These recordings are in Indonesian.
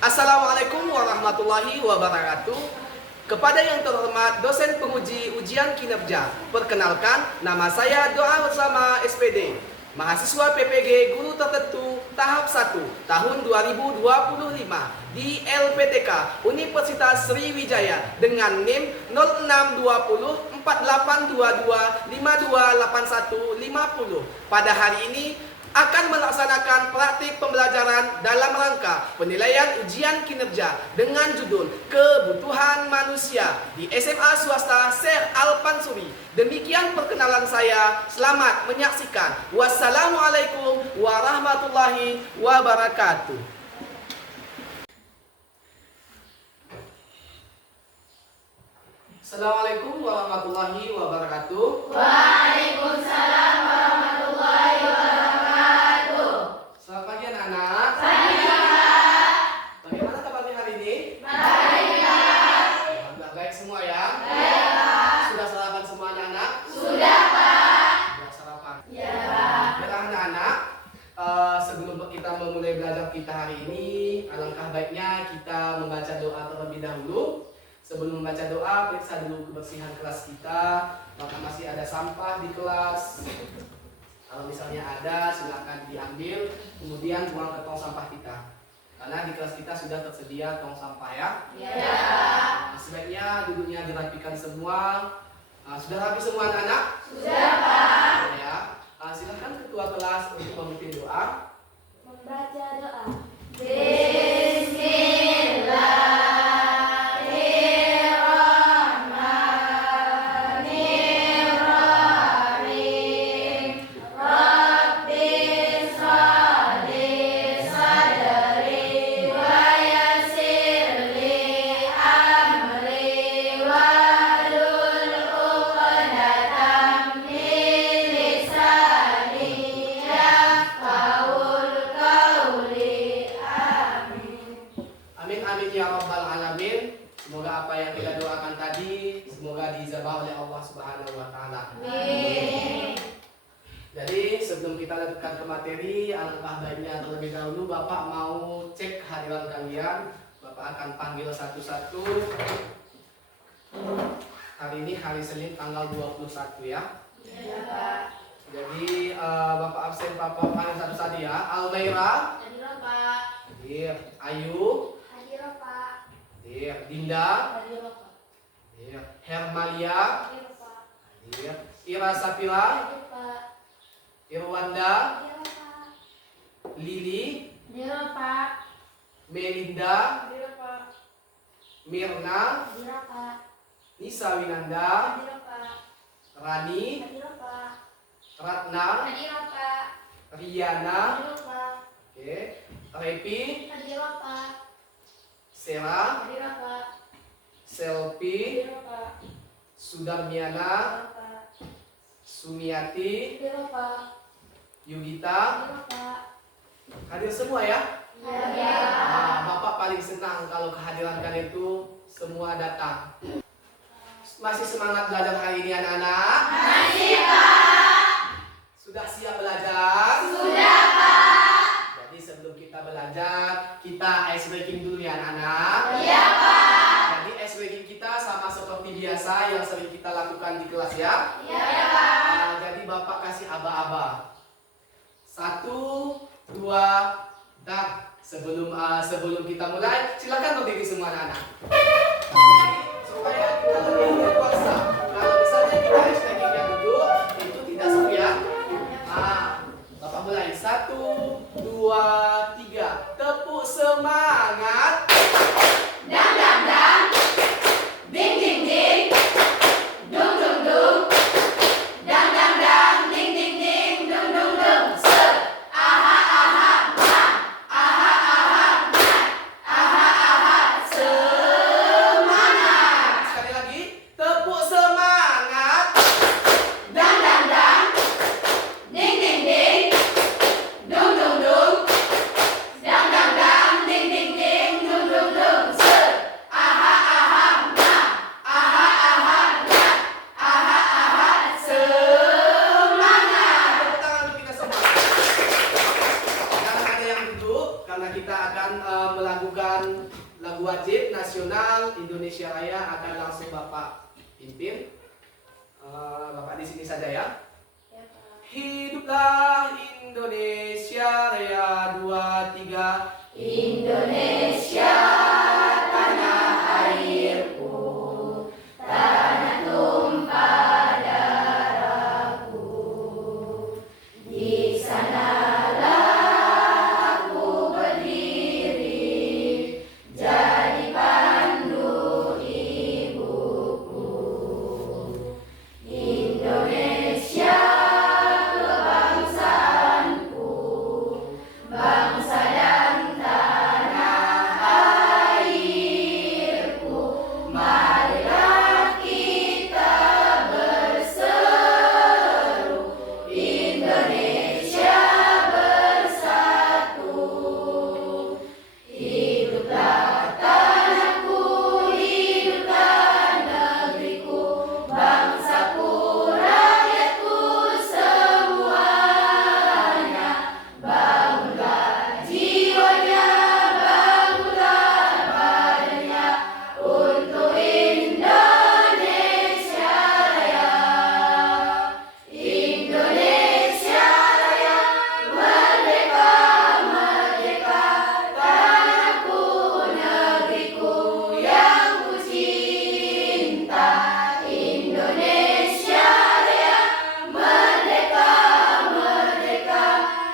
Assalamualaikum warahmatullahi wabarakatuh. Kepada yang terhormat dosen penguji ujian kinerja, perkenalkan nama saya Doa Bersama SPD, mahasiswa PPG Guru Tertentu tahap 1 tahun 2025 di LPTK Universitas Sriwijaya dengan NIM 0620 4822 528150. Pada hari ini akan melaksanakan praktik pembelajaran dalam rangka penilaian ujian kinerja dengan judul Kebutuhan Manusia di SMA Swasta Syekh Al-Pansuri. Demikian perkenalan saya. Selamat menyaksikan. Wassalamualaikum warahmatullahi wabarakatuh. Assalamualaikum warahmatullahi wabarakatuh. Waalaikumsalam warahmatullahi wabarakatuh. Selamat pagi anak-anak. Pagi, Pak. Bagaimana kabarnya hari ini? Baik, Pak. Alhamdulillah baik semua ya. Baik, Pak. Sudah sarapan semua anak-anak? Sudah, Pak. Sudah sarapan. Ya, Pak. Baiklah anak-anak, sebelum kita memulai belajar kita hari ini, alangkah baiknya kita membaca doa terlebih dahulu. Sebelum membaca doa, periksa dulu kebersihan kelas kita. Maka masih ada sampah di kelas. Kalau misalnya ada, silakan diambil, kemudian buang ke tong sampah kita. Karena di kelas kita sudah tersedia tong sampah ya. Ya. Sebaiknya duduknya dirapikan semua. Sudah rapi semua anak-anak? Sudah, Pak. Ya. Silakan ketua kelas untuk memimpin doa. Membaca doa. Bismillahirrahmanirrahim. Rabbi shrahli sadri wa yassirli amri wahlul 'uqdatam min lisani yafqahul qawli. Amin. Amin amin ya rabbal alamin. Semoga apa yang kita doakan tadi semoga dijabah oleh Allah Subhanahu wa taala. Amin. Jadi sebelum kita lanjutkan ke materi, alangkah baiknya terlebih dahulu Bapak mau cek kehadiran kalian. Bapak akan panggil satu-satu. Hari ini hari Senin tanggal 21 ya. Ya, Pak. Jadi Bapak absen Bapak panggil satu-satu ya. Almaira, Hadir, Pak. hadir. Ayu, Hadir, Pak. hadir. Dinda, Hadir, Pak. hadir. Hermalia, Hadir, Pak. hadir. Ira Sapila, Hadir, Pak. Irwanda, Hadir, Pak. Lili, Hadir, Pak. Melinda, Hadir, Pak. Mirna, Hadir, Pak. Nisa Winanda, Hadir, Pak. Rani, Hadir, Pak. Ratna, Hadir, Pak. Riana, Hadir, Pak. oke, Repi, Hadir, Pak. Sera, Hadir, Pak. Selvi, Hadir, Pak. Sudarmiana, Hadir, Pak. Sumiati, Hadir, Pak. Yugita, Hadir, Pak. hadir semua ya. Ya. Bapak paling senang kalau kehadiran kalian itu semua datang. Masih semangat belajar hari ini anak-anak? Masih, Pak. Sudah siap belajar? Sudah, Pak. Jadi sebelum kita belajar, kita ice breaking dulu ya anak-anak. Iya, Pak. Jadi ice breaking kita sama seperti biasa yang sering kita lakukan di kelas ya. Iya, Pak. Jadi Bapak kasih aba-aba. 1, 2, dan sebelum kita mulai, silakan berdiri semua anak-anak. Supaya kita lebih berkuasa. Kalau misalnya kita ice breakingnya duduk, itu tidak seru ya. Bapak mulai. 1, 2, 3. Tepuk semangat. Dang, dang, dang. Ding, ding, ding. Dung, dung, dung. Dang, dang, dang. Ding, ding, ding. Dung, dung, dung. Set. Aha, aha, bang. Aha, aha, bang. Aha, aha, semangat. Sekali lagi. Tepuk semangat. Dang, dang, dang. Ding, ding, ding. Dung, dung, dung. melakukan lagu wajib nasional Indonesia Raya akan langsung Bapak pimpin. Bapak di sini saja ya. Ya, Pak. Hiduplah Indonesia Raya 2, 3. Indonesia tanah airku, tanah tumpah darahku. Di sanalah aku berdiri, jadi pandu ibuku. Indonesia kebangsaanku, bangsa dan tanah airku. Marilah kita berseru, Indonesia bersatu. Hiduplah tanahku, hiduplah negeriku, bangsaku, rakyatku semuanya. Bangunlah jiwanya, bangunlah badannya untuk Indonesia Raya. Indonesia Raya, merdeka, merdeka, tanahku, negeriku yang ku cinta. Indonesia Raya, merdeka, merdeka,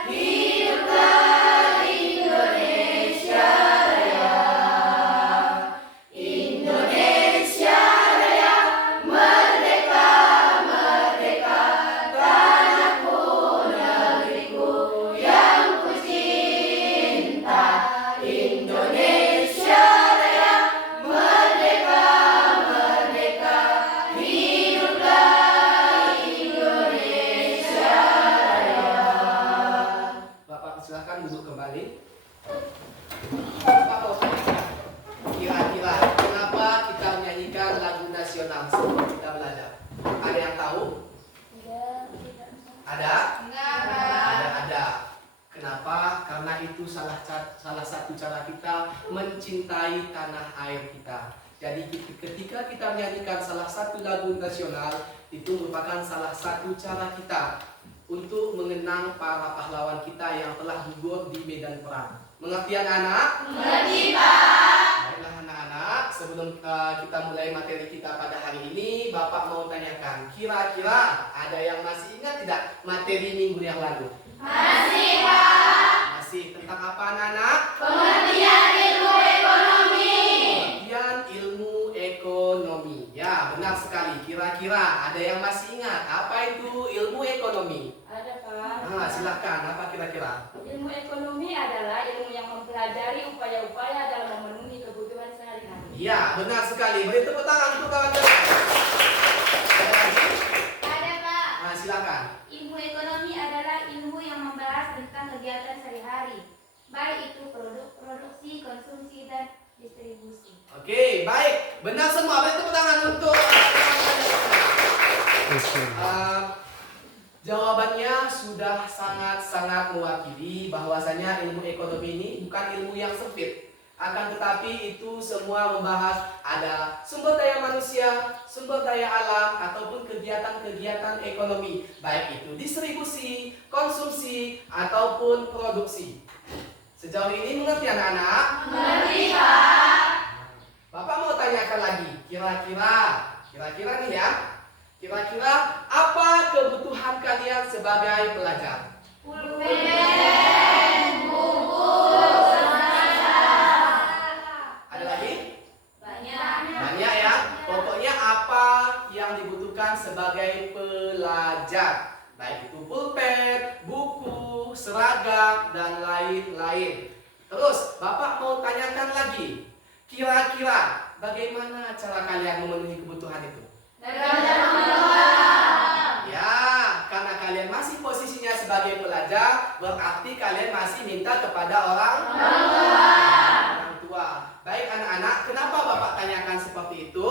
hiduplah Indonesia Raya. Indonesia Raya, merdeka, merdeka, tanahku, negeriku yang ku cinta. Indonesia Raya, merdeka, merdeka, hiduplah Indonesia Raya. Bapak silakan duduk kembali. Bapak mau tanya, kira-kira kenapa kita menyanyikan lagu nasional sebelum kita belajar? Ada yang tahu? Ada? Ada. Kenapa? Karena itu salah satu cara kita mencintai tanah air kita. Jadi ketika kita menyanyikan salah satu lagu nasional, itu merupakan salah satu cara kita untuk mengenang para pahlawan kita yang telah gugur di medan perang. Mengerti anak-anak? Mengerti, Pak. Baiklah anak-anak, sebelum kita mulai materi kita pada hari ini, Bapak mau tanyakan, kira-kira ada yang masih ingat tidak materi minggu yang lalu? Masih, Pak. Masih tentang apa anak-anak? Pengertian ilmu ekonomi. Pengertian ilmu ekonomi. Ya, benar sekali. Kira-kira ada yang masih ingat apa itu ilmu ekonomi? Ada, Pak. Nah, silakan. Apa kira-kira? Ilmu ekonomi adalah ilmu yang mempelajari upaya-upaya dalam memenuhi kebutuhan sehari-hari. Ya, benar sekali. Beri tepuk tangan untuk kawan-kawan. Ada lagi? Ada, Pak. Nah, silakan. Ilmu ekonomi adalah ilmu yang membahas tentang kegiatan sehari-hari, baik itu produksi, konsumsi, dan distribusi. Oke, baik. Benar semua. Beri tepuk tangan untuk jawabannya sudah sangat-sangat mewakili bahwasanya ilmu ekonomi ini bukan ilmu yang sempit. Akan tetapi itu semua membahas ada sumber daya manusia, sumber daya alam, ataupun kegiatan-kegiatan ekonomi. Baik itu distribusi, konsumsi, ataupun produksi. Sejauh ini mengerti anak-anak? Mengerti, Pak. Bapak mau tanyakan lagi, kira-kira nih ya, kira-kira apa kebutuhan kalian sebagai pelajar? Pulpen, buku, semasa. Ada lagi? Banyak. Banyak ya. Pokoknya apa yang dibutuhkan sebagai pelajar, baik itu pulpen, buku, seragam, dan lain-lain. Terus Bapak mau tanyakan lagi, kira-kira bagaimana cara kalian memenuhi kebutuhan itu? Dengan cara mendoa. Ya, karena kalian masih posisinya sebagai pelajar, berarti kalian masih minta kepada orang tua. Baik anak-anak, kenapa Bapak tanyakan seperti itu?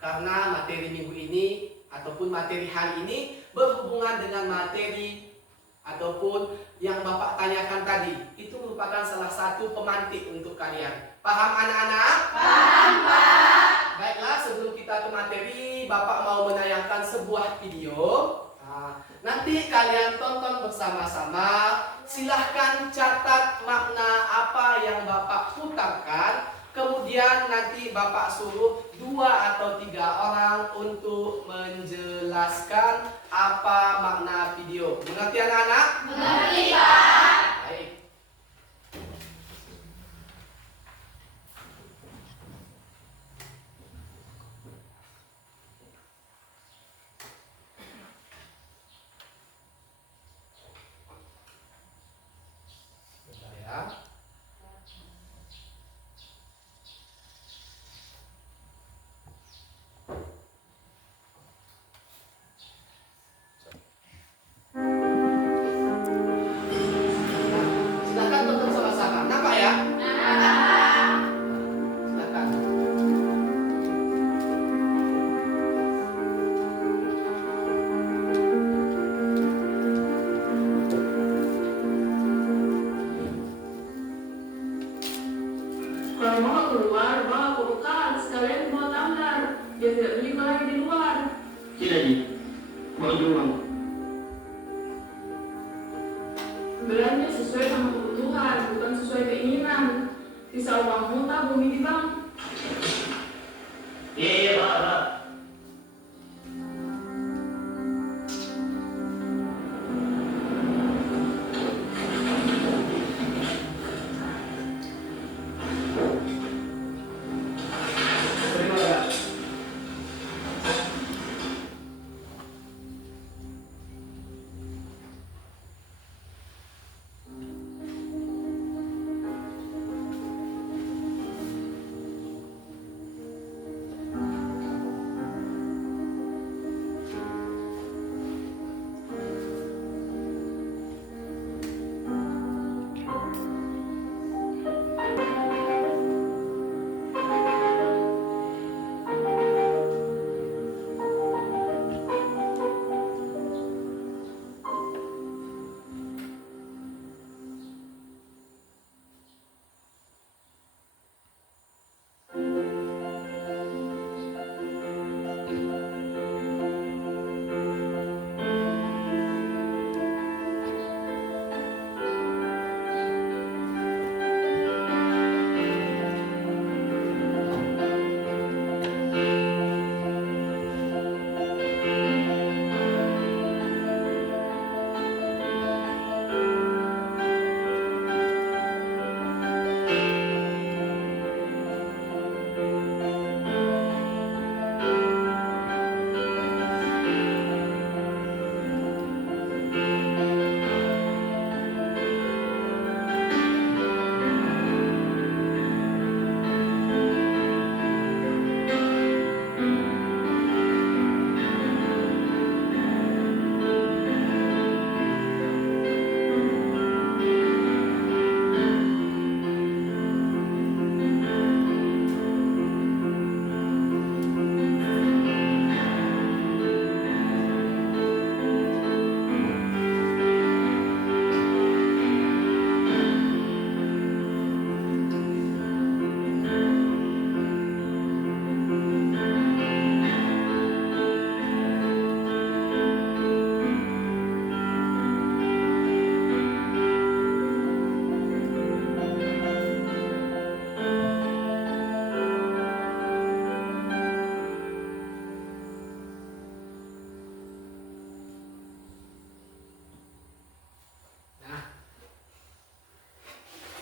Karena materi minggu ini ataupun materi hari ini berhubungan dengan materi ataupun yang Bapak tanyakan tadi. Itu merupakan merupakan salah satu pemantik untuk kalian. Paham anak-anak? Paham, Pak. Baiklah, sebelum kita ke materi, Bapak mau menayangkan sebuah video. Nah, nanti kalian tonton bersama-sama. Silahkan catat makna apa yang Bapak putarkan. Kemudian nanti Bapak suruh 2 atau 3 orang untuk menjelaskan apa makna video. Mengerti anak-anak? Mengerti, Pak. Baik. Bentar ya. Silakan tonton sama-sama. Nampak ya? Silakan. Kalau mau keluar, bawa bekal sekalian bawa tumbler. Biar tidak beli lagi di luar. Tidak, Ji. Mau jual. Belanja sesuai sama kebutuhan, bukan sesuai keinginan. Bisa uang muntah bumi di bank. Iya, Pak. Terima kasih.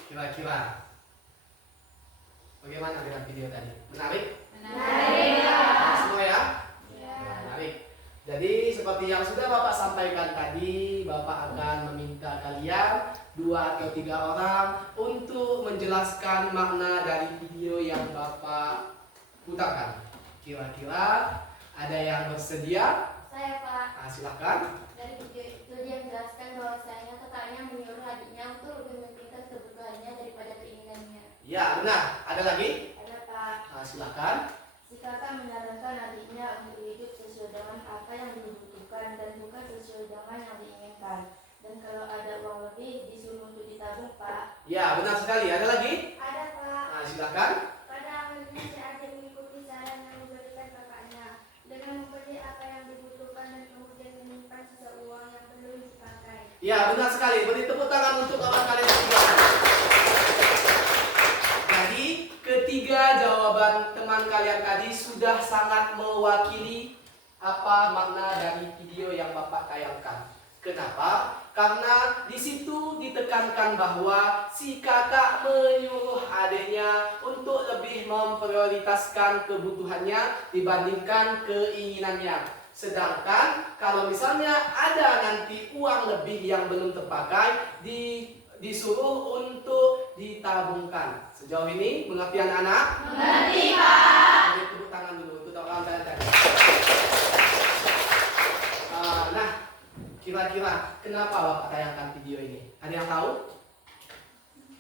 Kira-kira bagaimana dengan video tadi? Menarik? Menarik semua ya? Menarik. Jadi seperti yang sudah Bapak sampaikan tadi, Bapak akan meminta kalian 2 atau 3 orang untuk menjelaskan makna dari video yang Bapak putarkan. Kira-kira ada yang bersedia? Saya, Pak. Nah, silakan. Dari video itu dia menjelaskan bahwasanya kakaknya menyuruh adiknya untuk lebih mementingkan kebutuhannya daripada keinginannya. Ya, benar. Ada lagi? Ada, Pak. Nah, silakan. Si kakak menyarankan adiknya untuk hidup sesuai dengan apa yang dibutuhkan dan bukan sesuai dengan yang diinginkan. Dan kalau ada uang lebih disuruh untuk ditabung, Pak. Ya, benar sekali. Ada lagi? Ada, Pak. Nah, silakan. Pada akhirnya si adik mengikuti saran yang diberikan kakaknya dengan membeli apa yang dibutuhkan dan kemudian menyimpan sisa uang yang belum dipakai. Ya, benar sekali. Beri tepuk tangan untuk kawan kalian ketiga. Jadi, ketiga jawaban teman kalian tadi sudah sangat mewakili apa makna dari video yang Bapak tayangkan. Kenapa? Karena di situ ditekankan bahwa si kakak menyuruh adiknya untuk lebih memprioritaskan kebutuhannya dibandingkan keinginannya. Sedangkan kalau misalnya ada nanti uang lebih yang belum terpakai, disuruh untuk ditabungkan. Sejauh ini mengerti anak-anak? Mengerti, Pak. Beri tepuk tangan dulu untuk kawan kalian tadi. Nah, kira-kira kenapa Bapak tayangkan video ini? Ada yang tahu?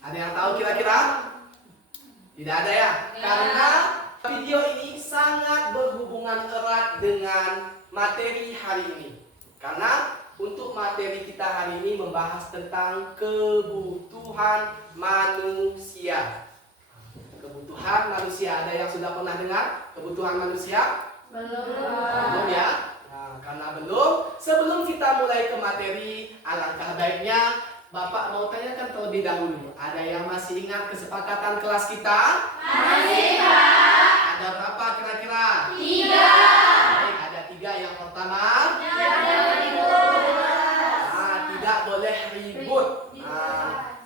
Ada yang tahu kira-kira? Tidak ada ya? Karena video ini sangat berhubungan erat dengan materi hari ini. Karena untuk materi kita hari ini membahas tentang kebutuhan manusia. Kebutuhan manusia, ada yang sudah pernah dengar kebutuhan manusia? Belum ya? Nah, karena belum, sebelum kita mulai ke materi, alangkah baiknya Bapak mau tanyakan terlebih dahulu. Ada yang masih ingat kesepakatan kelas kita? Masih, Pak. Ada berapa kira-kira? 3. Baik, ada 3. Yang pertama, tidak boleh ribut.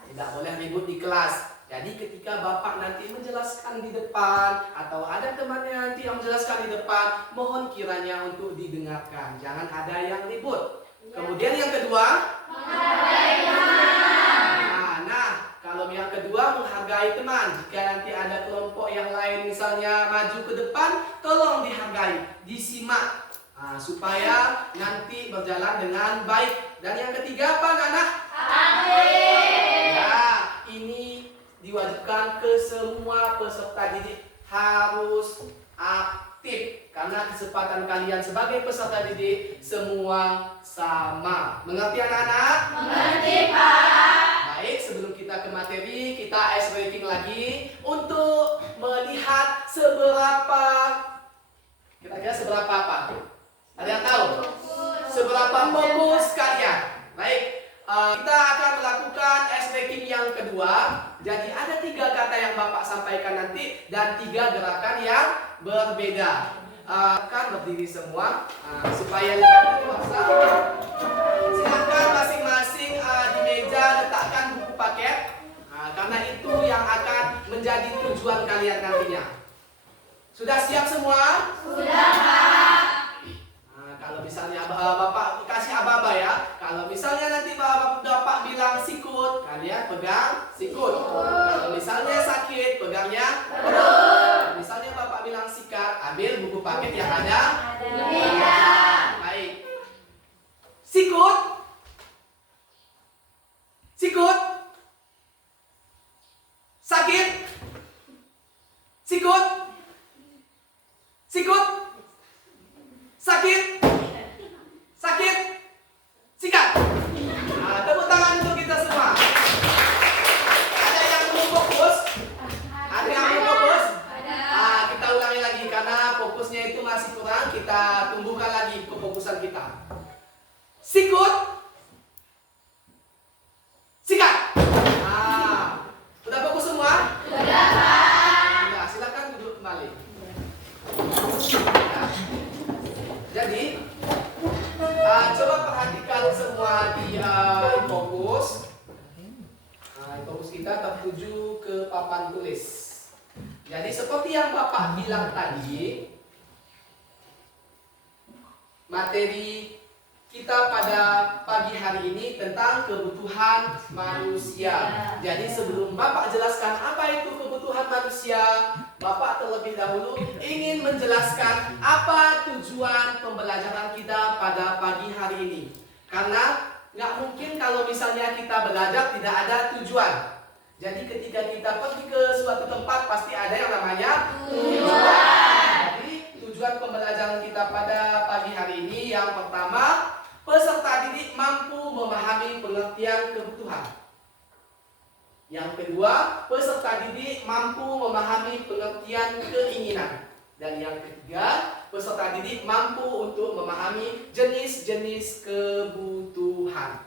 Tidak boleh ribut di kelas. Jadi ketika Bapak nanti menjelaskan di depan atau ada temannya nanti yang menjelaskan di depan, mohon kiranya untuk didengarkan. Jangan ada yang ribut. Kemudian yang kedua, kalau yang kedua menghargai teman. Jika nanti ada kelompok yang lain misalnya maju ke depan, tolong dihargai, disimak. Supaya nanti berjalan dengan baik. Dan yang ketiga apa anak-anak? Ya, ini diwajibkan ke semua peserta didik harus aktif. Karena kesempatan kalian sebagai peserta didik semua sama. Mengerti anak-anak? Mengerti, Pak. Baik, sebelum kita ke materi, kita ice breaking lagi untuk melihat seberapa, kira-kira seberapa apa? Ada yang tahu? Seberapa fokus kalian? Baik, kita akan melakukan ice breaking yang kedua. Jadi ada 3 kata yang Bapak sampaikan nanti dan 3 gerakan yang berbeda. Akan berdiri semua supaya lebih dewasa. Silakan masing-masing di meja letakkan buku paket, karena itu yang akan menjadi tujuan kalian nantinya. Sudah siap semua? Sudah, Pak. Kalau misalnya Bapak kasih aba-aba ya. Kalau misalnya nanti Bapak bilang sikut, kalian pegang sikut. Kalau misalnya sakit, pegangnya perut. Misalnya Bapak bilang sikat, ambil buku paket yang ada di meja. Baik. Sikut. Sikut. Sakit. Sikut. Sikut. Sakit. Sakit. Sikat. Tepuk tangan untuk kita semua. Ada yang belum fokus? Ada yang belum fokus? Kita ulangi lagi karena fokusnya itu masih kurang. Kita tumbuhkan lagi kefokusan kita. Sikut. Sikat. Udah fokus semua? Sudah, Pak. Nah, silakan duduk kembali. Jadi, coba perhatikan semua di fokus. Fokus kita tertuju ke papan tulis. Jadi seperti yang Bapak bilang tadi, materi kita pada pagi hari ini tentang kebutuhan manusia. Jadi sebelum Bapak jelaskan apa itu kebutuhan manusia, Bapak terlebih dahulu ingin menjelaskan apa tujuan pembelajaran kita pada pagi hari ini. Karena nggak mungkin kalau misalnya kita belajar tidak ada tujuan. Jadi ketika kita pergi ke suatu tempat pasti ada yang namanya tujuan. Jadi tujuan pembelajaran kita pada pagi hari ini yang pertama, peserta didik mampu memahami kedua, peserta didik mampu memahami pengertian keinginan. Dan yang ketiga, peserta didik mampu untuk memahami jenis-jenis kebutuhan.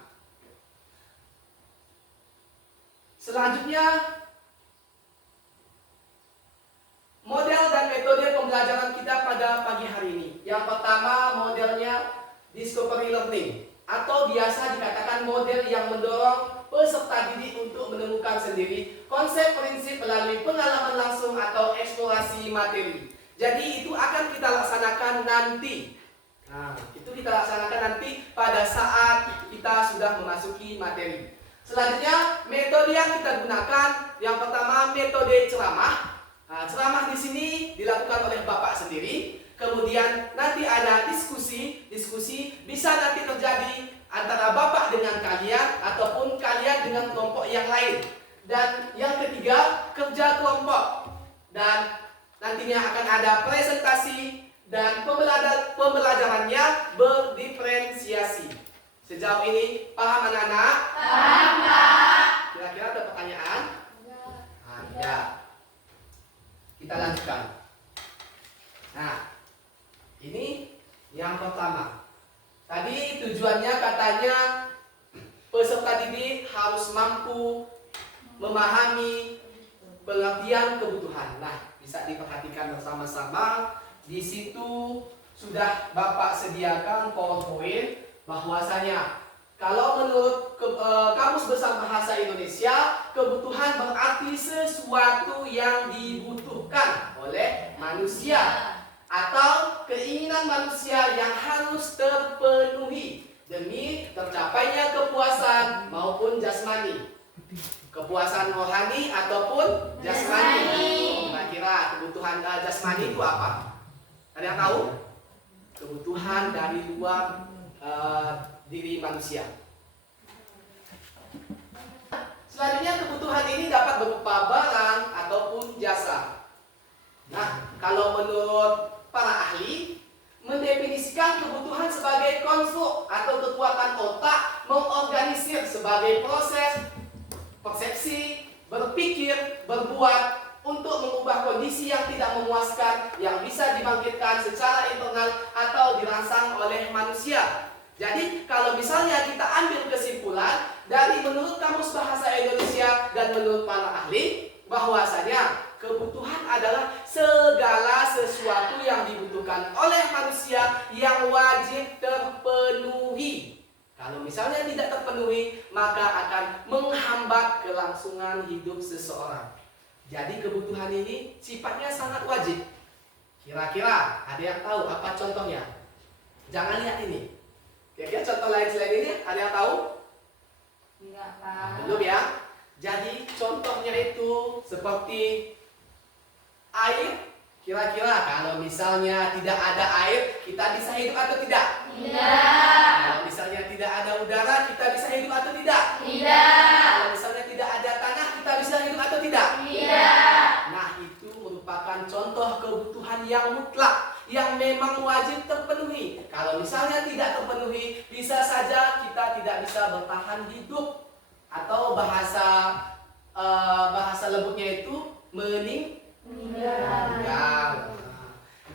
Selanjutnya, model dan metode pembelajaran kita pada pagi hari ini. Yang pertama, modelnya discovery learning, atau biasa dikatakan model yang mendorong peserta didik untuk menemukan sendiri konsep prinsip melalui pengalaman langsung atau eksplorasi materi. Jadi itu akan kita laksanakan nanti. Nah, itu kita laksanakan nanti pada saat kita sudah memasuki materi. Selanjutnya, metode yang kita gunakan, yang pertama metode ceramah. Nah, ceramah di sini dilakukan oleh Bapak sendiri. Kemudian nanti ada diskusi bisa nanti terjadi antara Bapak dengan kalian ataupun kalian dengan kelompok yang lain. Dan yang ketiga, kerja kelompok. Dan nantinya akan ada presentasi dan pembelajarannya berdiferensiasi. Sejauh ini paham anak-anak? Paham, Pak. Kira-kira ada pertanyaan? Ada. Kita lanjutkan. Nah, ini yang pertama. Tadi tujuannya katanya peserta didik harus mampu memahami pengertian kebutuhan. Nah, bisa diperhatikan bersama-sama. Di situ sudah Bapak sediakan PowerPoint bahwasanya kalau menurut Kamus Besar Bahasa Indonesia, kebutuhan berarti sesuatu yang dibutuhkan oleh manusia atau keinginan manusia yang harus terpenuhi demi tercapainya kepuasan maupun jasmani. Kepuasan rohani ataupun jasmani. Kira-kira kebutuhan jasmani itu apa? Ada yang tahu? Kebutuhan dari luar diri manusia. Selanjutnya, kebutuhan ini dapat berupa barang ataupun jasa. Nah, kalau menurut para ahli, mendefinisikan kebutuhan sebagai konstruk atau kekuatan otak mengorganisir sebagai proses persepsi, berpikir, berbuat untuk mengubah kondisi yang tidak memuaskan yang bisa dibangkitkan secara internal atau dirangsang oleh manusia. Jadi kalau misalnya kita ambil kesimpulan dari menurut Kamus Bahasa Indonesia dan menurut para ahli, bahwasanya kebutuhan adalah segala sesuatu yang dibutuhkan oleh manusia yang wajib terpenuhi. Kalau misalnya tidak terpenuhi, maka akan menghambat kelangsungan hidup seseorang. Jadi kebutuhan ini sifatnya sangat wajib. Kira-kira ada yang tahu apa contohnya? Jangan lihat ini. Kira-kira contoh lain selain ini ada yang tahu? Enggak, Pak. Belum ya? Jadi contohnya itu seperti air. Kira-kira kalau misalnya tidak ada air, kita bisa hidup atau tidak? Tidak. Kalau misalnya tidak ada udara, kita bisa hidup atau tidak? Tidak. Kalau misalnya tidak ada tanah, kita bisa hidup atau tidak? Tidak. Nah, itu merupakan contoh kebutuhan yang mutlak, yang memang wajib terpenuhi. Kalau misalnya tidak terpenuhi, bisa saja kita tidak bisa bertahan hidup, atau bahasa lembutnya itu meninggal.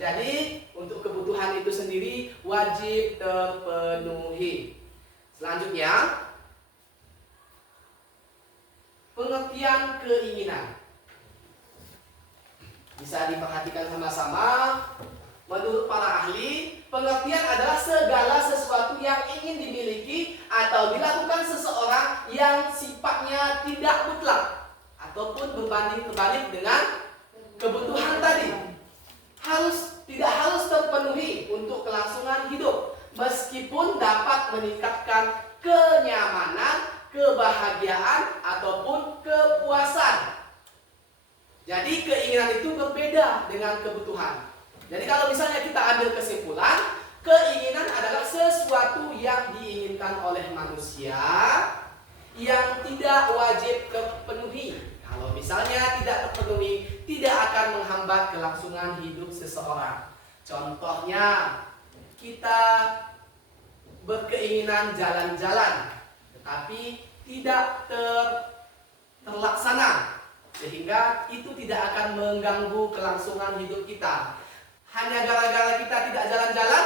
Jadi untuk kebutuhan itu sendiri wajib terpenuhi. Selanjutnya, pengertian keinginan. Bisa diperhatikan sama-sama. Menurut para ahli, pengertian adalah segala sesuatu yang ingin dimiliki atau dilakukan seseorang yang sifatnya tidak mutlak ataupun berbanding terbalik dengan kebutuhan tadi. Tidak harus terpenuhi untuk kelangsungan hidup, meskipun dapat meningkatkan kenyamanan, kebahagiaan ataupun kepuasan. Jadi keinginan itu berbeda dengan kebutuhan. Jadi kalau misalnya kita ambil kesimpulan, keinginan adalah sesuatu yang diinginkan oleh manusia yang tidak wajib terpenuhi. Kalau misalnya tidak terpenuhi, tidak akan menghambat kelangsungan hidup seseorang. Contohnya, kita berkeinginan jalan-jalan, tetapi tidak terlaksana, sehingga itu tidak akan mengganggu kelangsungan hidup kita. Hanya gara-gara kita tidak jalan-jalan,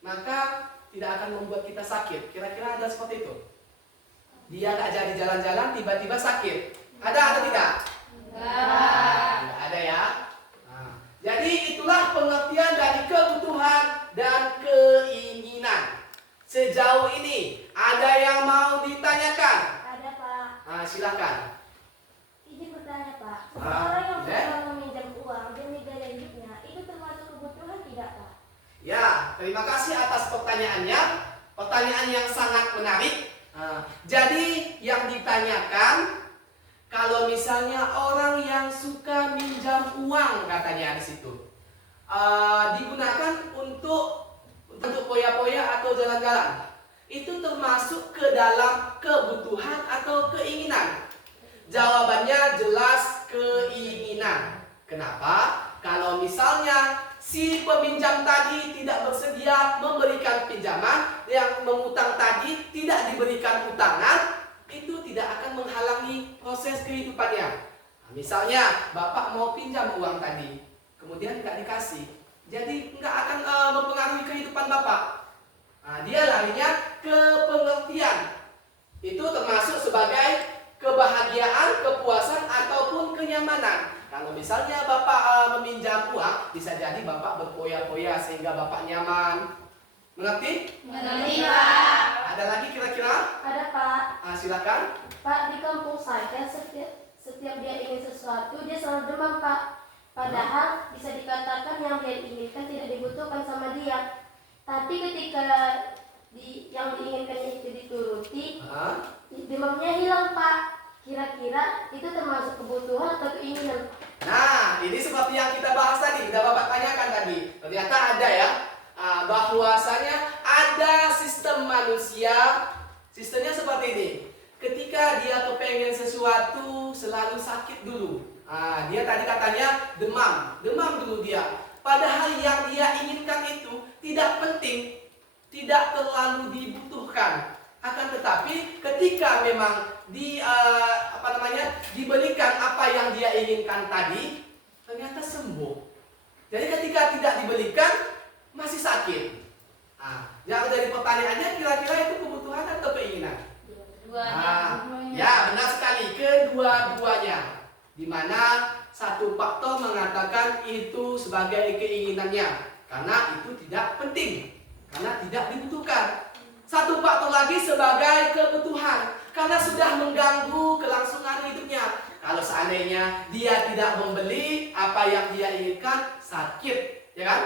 maka tidak akan membuat kita sakit. Kira-kira ada seperti itu? Dia nggak jadi jalan-jalan, tiba-tiba sakit. Ada atau tidak? Tidak ada ya. Nah, jadi itulah pengertian dari kebutuhan dan keinginan. Sejauh ini ada yang mau ditanyakan? Ada Pak. Nah, silakan. Izin bertanya Pak. Ah, Orang yang ya. suka meminjam uang demi gaya hidupnya itu termasuk kebutuhan tidak Pak? Ya, terima kasih atas pertanyaannya. Pertanyaan yang sangat menarik. Jadi yang ditanyakan, kalau misalnya orang yang suka minjam uang katanya di situ, digunakan untuk poya-poya atau jalan-jalan, itu termasuk ke dalam kebutuhan atau keinginan? Jawabannya jelas keinginan. Kenapa? Kalau misalnya si peminjam tadi tidak bersedia memberikan pinjaman, yang mengutang tadi tidak diberikan utangan, itu tidak akan menghalangi proses kehidupannya. Nah, misalnya Bapak mau pinjam uang tadi, kemudian nggak dikasih, jadi nggak akan mempengaruhi kehidupan Bapak. Nah, dia larinya ke pengertian. Itu termasuk sebagai kebahagiaan, kepuasan, ataupun kenyamanan. Kalau misalnya Bapak meminjam uang, bisa jadi Bapak berpoya-poya sehingga Bapak nyaman. Mengerti? Mengerti Pak. Ada lagi kira-kira? Ada Pak. Silakan. Pak, di kampung saya setiap dia ingin sesuatu dia selalu demam Pak. Padahal bisa dikatakan yang dia inginkan tidak dibutuhkan sama dia. Tapi ketika yang diinginkan itu dituruti, demamnya hilang Pak. Kira-kira itu termasuk kebutuhan atau keinginan? Nah, ini seperti yang kita bahas tadi, kita Bapak tanyakan tadi. Ternyata ada ya, bahwasanya ada sistem manusia. Sistemnya seperti ini. Ketika dia kepengen sesuatu, selalu sakit dulu. Dia tadi katanya demam dulu dia. Padahal yang dia inginkan itu tidak penting, tidak terlalu dibutuhkan. Akan tetapi ketika memang diberikan apa yang dia inginkan tadi, ternyata sembuh. Jadi ketika tidak diberikan, masih sakit. Yang dari pertanyaannya, kira-kira itu kebutuhan atau keinginan? Ya, benar sekali, kedua-duanya. Di mana satu faktor mengatakan itu sebagai keinginannya, karena itu tidak penting, karena tidak dibutuhkan. Satu faktor lagi sebagai kebutuhan, karena sudah mengganggu kelangsungan hidupnya. Kalau seandainya dia tidak membeli apa yang dia inginkan, sakit, ya kan?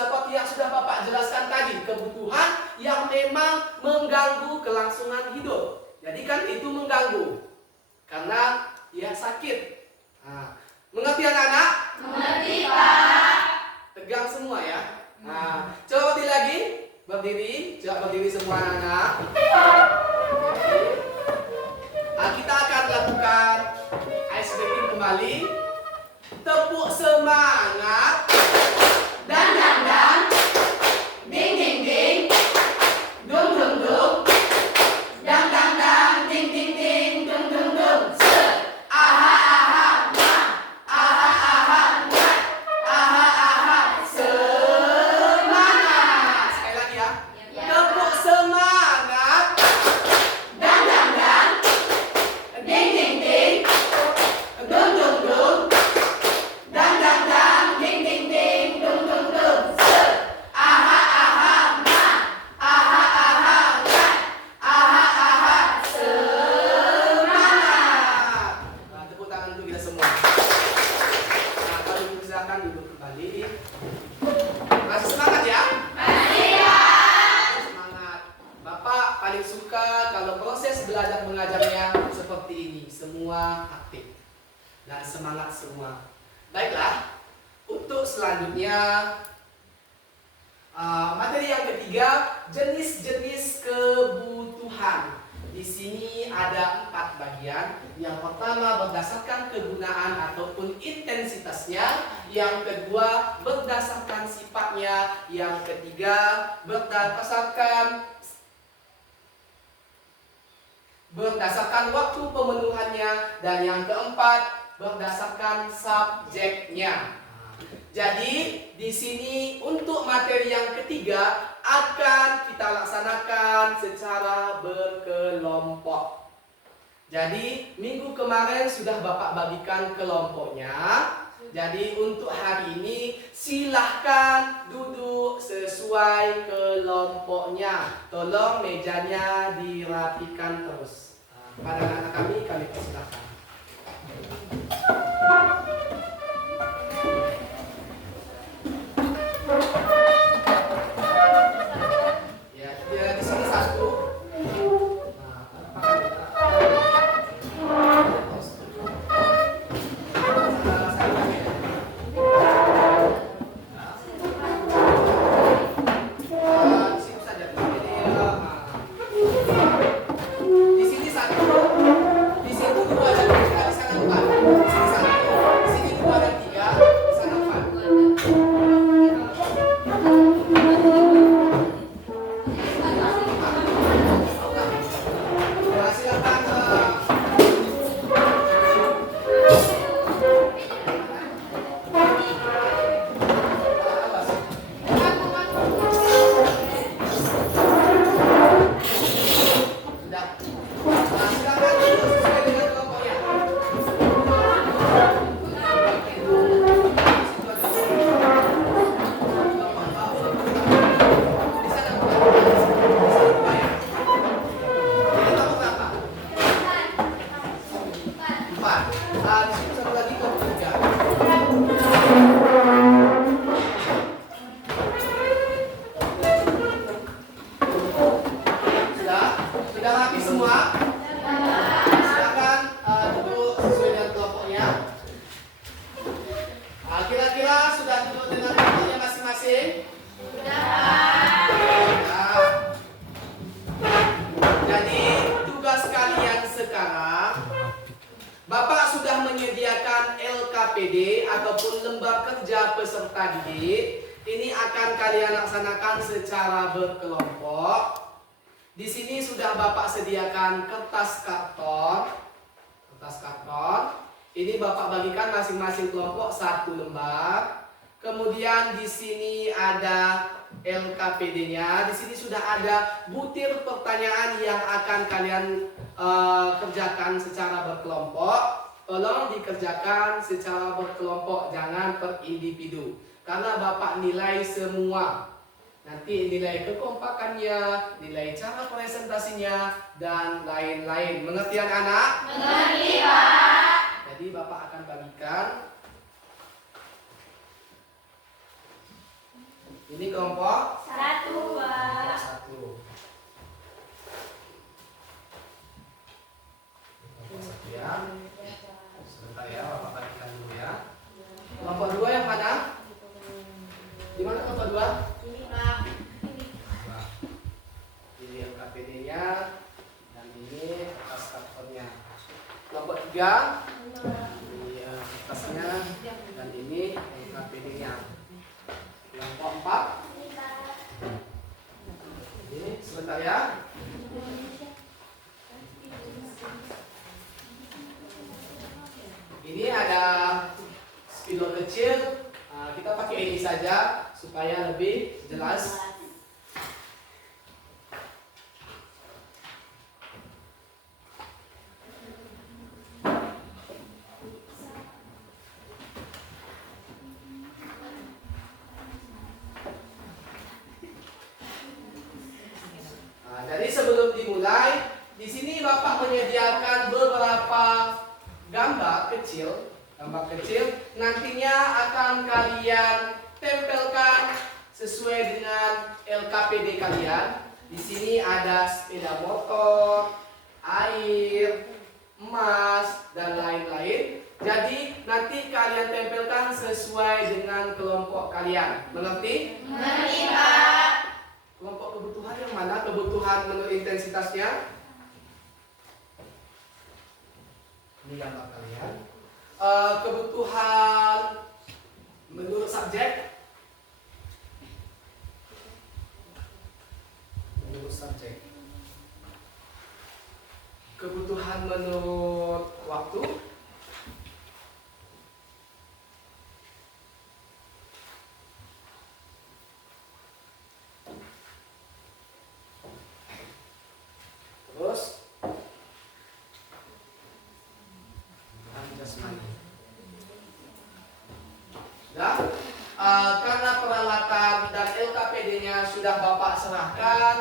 Seperti yang sudah Bapak jelaskan tadi, kebutuhan yang memang mengganggu kelangsungan hidup. Jadi kan itu mengganggu, karena dia sakit. Mengerti anak-anak? Mengerti Pak. Tegang semua ya. Coba lagi. Berdiri, coba berdiri semua anak. Kita akan lakukan ice breaking kembali. Tepuk semangat. Dan ding ding ding. Dung dung dung. Dang dang dang ding ding ding. Dung dung dung. Aha aha ma. Aha aha ma. Aha aha semangat. Sekali lagi ya. Tepuk semangat. Dan ding ding ding. Dung dung dung. Dang dang dang ding ding ding. Dung dung dung. Aha aha ma. Aha aha ma. Aha aha semangat. Tepuk tangan untuk kita semua. Kalau ibu silakan duduk kembali. Masih semangat ya? Semangat. Bapak paling suka kalau proses belajar mengajarnya seperti ini, semua aktif dan semangat semua. Baiklah, untuk selanjutnya materi yang ketiga, jenis-jenis kebutuhan. Di sini ada 4 bagian. Yang pertama berdasarkan kegunaan ataupun intensitasnya. Yang kedua berdasarkan sifatnya. Yang ketiga berdasarkan berdasarkan waktu pemenuhannya, dan yang keempat berdasarkan subjeknya. Jadi di sini untuk materi yang ketiga akan kita laksanakan secara berkelompok. Jadi minggu kemarin sudah Bapak bagikan kelompoknya. Jadi untuk hari ini silahkan duduk sesuai kelompoknya. Tolong mejanya dirapikan terus. Pada anak-anak kami persilahkan. Ya, di sini satu. Di sini satu, di situ dua dan tiga, di sana empat. Di sini satu, di sini dua dan tiga, di sana empat. Ya, silakan. Sudah. Nah, silakan duduk sesuai dengan kelompoknya. Di sana empat. Di sini dua ya. Ini kelompok berapa? Empat. Di situ satu lagi kelompok tiga. Sudah rapi semua? Silakan duduk sesuai dengan kelompoknya. Kira-kira sudah duduk dengan kelompoknya masing-masing? Sudah. Jadi tugas kalian sekarang, Bapak sudah menyediakan LKPD ataupun lembar kerja peserta didik. Ini akan kalian laksanakan secara berkelompok. Di sini sudah Bapak sediakan kertas karton. Ini Bapak bagikan masing-masing kelompok satu lembar. Kemudian di sini ada LKPD-nya. Di sini sudah ada butir pertanyaan yang akan kalian kerjakan secara berkelompok. Tolong dikerjakan secara berkelompok, jangan per individu. Karena Bapak nilai semua. Nanti nilai kekompakannya, nilai cara presentasinya, dan lain-lain. Mengerti anak-anak? Mengerti, Pak. Jadi Bapak akan bagikan. Ini kelompok Satu, Pak. satu. Kelompok satu ya. Sebentar ya, Bapak bagikan dulu ya. Kelompok dua yang mana? Di mana kelompok dua? Ini LKPD-nya dan ini kertas kartonnya. Kelompok tiga, ini kertasnya dan ini LKPD-nya. Kelompok empat, ini sebentar ya. Ini ada spidol kecil. Kita pakai ini saja supaya lebih jelas. Jadi sebelum dimulai, di sini Bapak menyediakan beberapa gambar kecil. Nantinya akan kalian tempelkan sesuai dengan LKPD kalian. Di sini ada sepeda motor, air, emas, dan lain-lain. Jadi nanti kalian tempelkan sesuai dengan kelompok kalian. Mengerti? Mengerti, Pak. Kelompok kebutuhan yang mana? Kebutuhan menurut intensitasnya? Ini gambar kalian. Kebutuhan menurut subjek. menurut waktu. Terus jasmani. Sudah? Karena peralatan dan LKPD-nya sudah Bapak serahkan,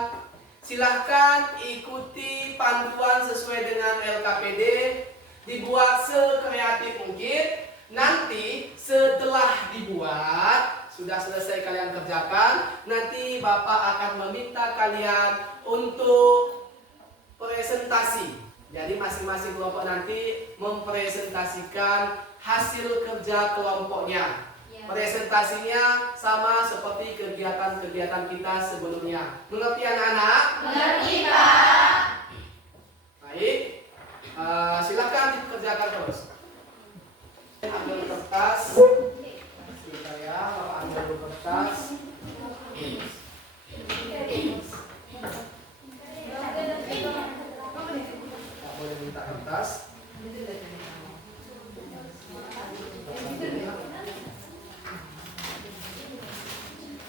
silahkan ikuti panduan sesuai dengan LKPD, dibuat sekreatif mungkin. Nanti setelah dibuat, sudah selesai kalian kerjakan, nanti Bapak akan meminta kalian untuk presentasi. Jadi masing-masing kelompok nanti mempresentasikan hasil kerja kelompoknya. Presentasinya sama seperti kegiatan-kegiatan kita sebelumnya. Mengerti anak-anak? Mengerti, Pak. Baik. Silakan dikerjakan terus. Ambil kertas. Sebentar ya, Bapak ambil kertas. Tak boleh minta kertas.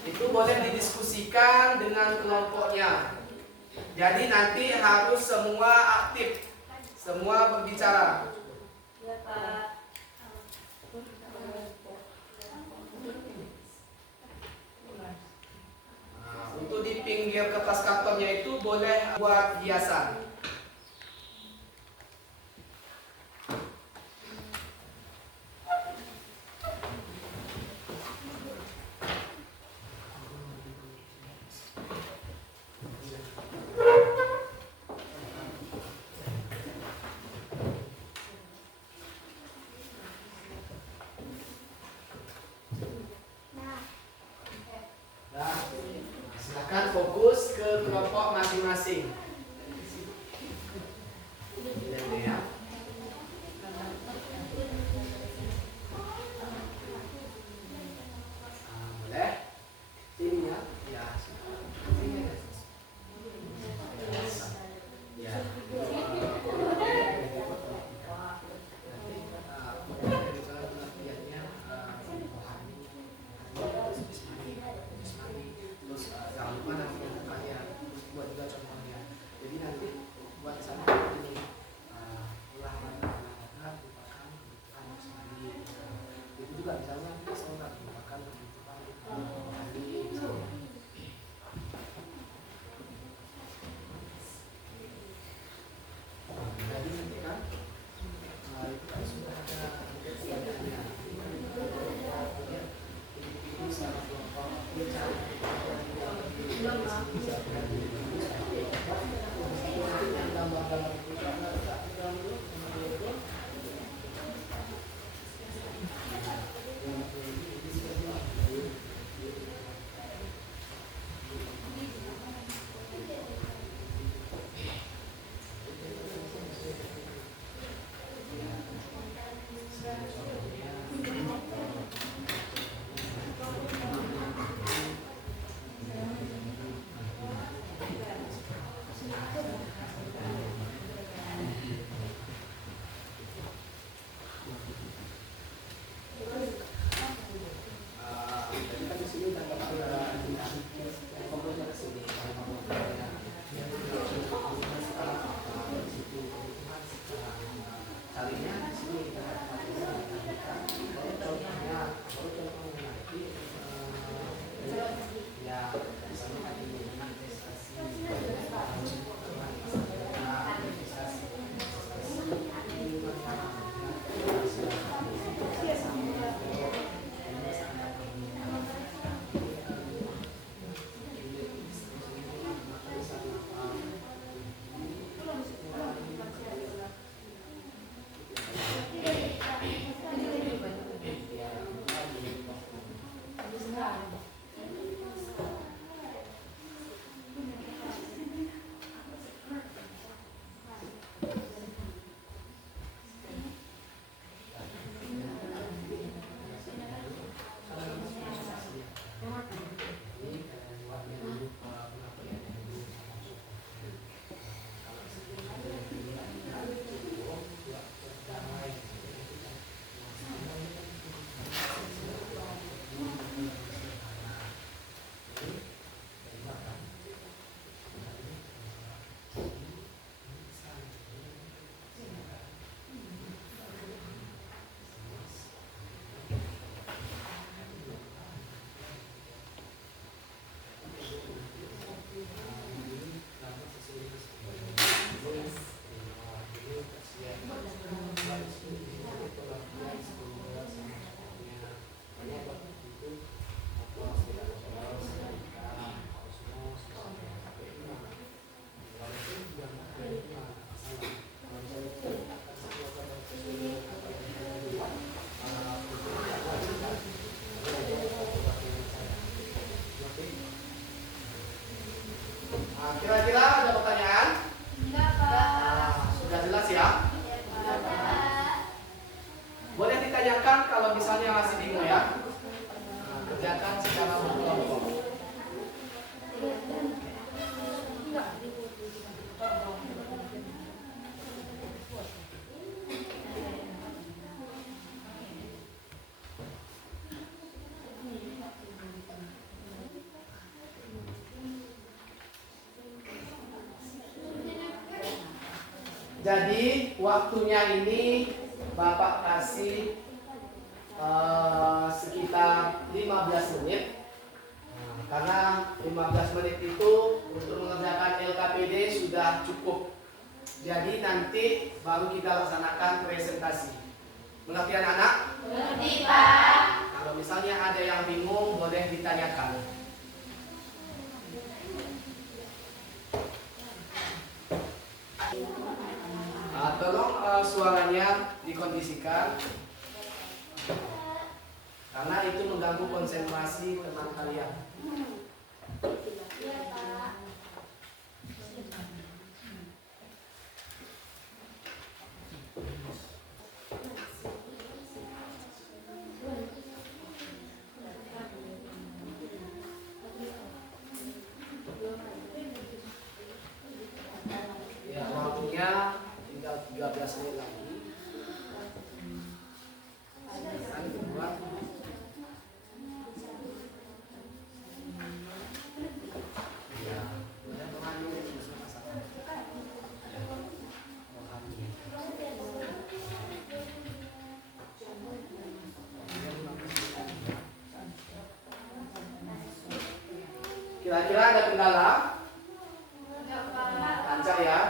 Itu boleh didiskusikan dengan kelompoknya. Jadi nanti harus semua aktif, semua berbicara. Ya, Pak. Nah, untuk di pinggir kertas kartonnya itu boleh buat hiasan. Nah, silakan fokus ke kelompok masing-masing. Ini ya. Boleh? Ini ya. Ya. Ya. Terus jangan lupa nanti buat juga contohnya. masih bingung ya? Kerjakan secara berkelompok. Jadi waktunya ini Bapak kasih sekitar 15 menit. Karena 15 menit itu untuk mengerjakan LKPD sudah cukup. Jadi nanti baru kita laksanakan presentasi. Mengerti anak-anak? Mengerti, Pak. Kalau misalnya ada yang bingung boleh ditanyakan. Tolong suaranya dikondisikan karena itu mengganggu konsentrasi teman kalian. Ya, waktunya tinggal 13 menit lagi. Silakan keluar. Ya, udah mengambil masalah. Ya, kira-kira ada kendala? Lancar ya?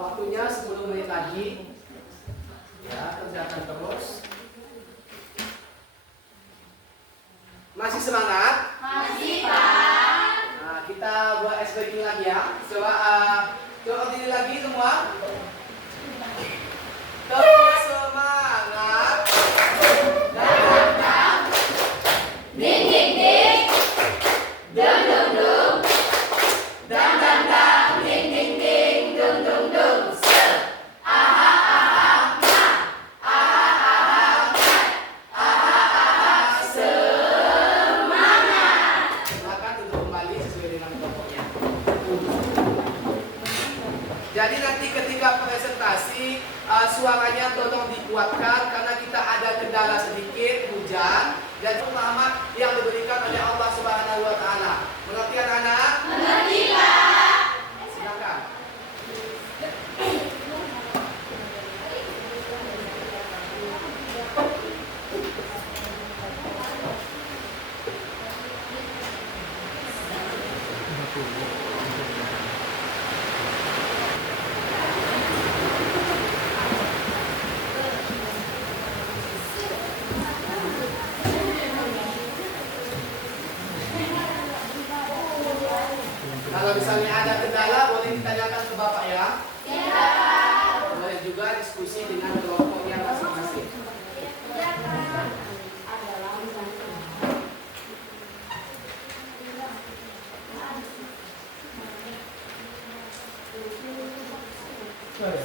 Waktunya 10 menit lagi. Ya, kerjakan terus. Masih semangat? Masih, Pak. Nah, kita buat SPG lagi ya. Coba diri lagi semua. Terus semangat. Ding, ding, ding. Dung, dung, dung. Dang, dang, dang. Ding, ding, ding. Dung, dung, dung. Se. Aha, aha, na. Aha, aha, na. Aha, aha, semangat. Silakan duduk kembali sesuai dengan kelompoknya. Jadi nanti ketika presentasi suaranya tolong dikuatkan karena kita ada kendala sedikit hujan dan pemahaman yang diberikan oleh Allah Subhanahu wa taala. Mengerti anak-anak? Mengerti, Pak. Silakan. Kalau misalnya Waktunya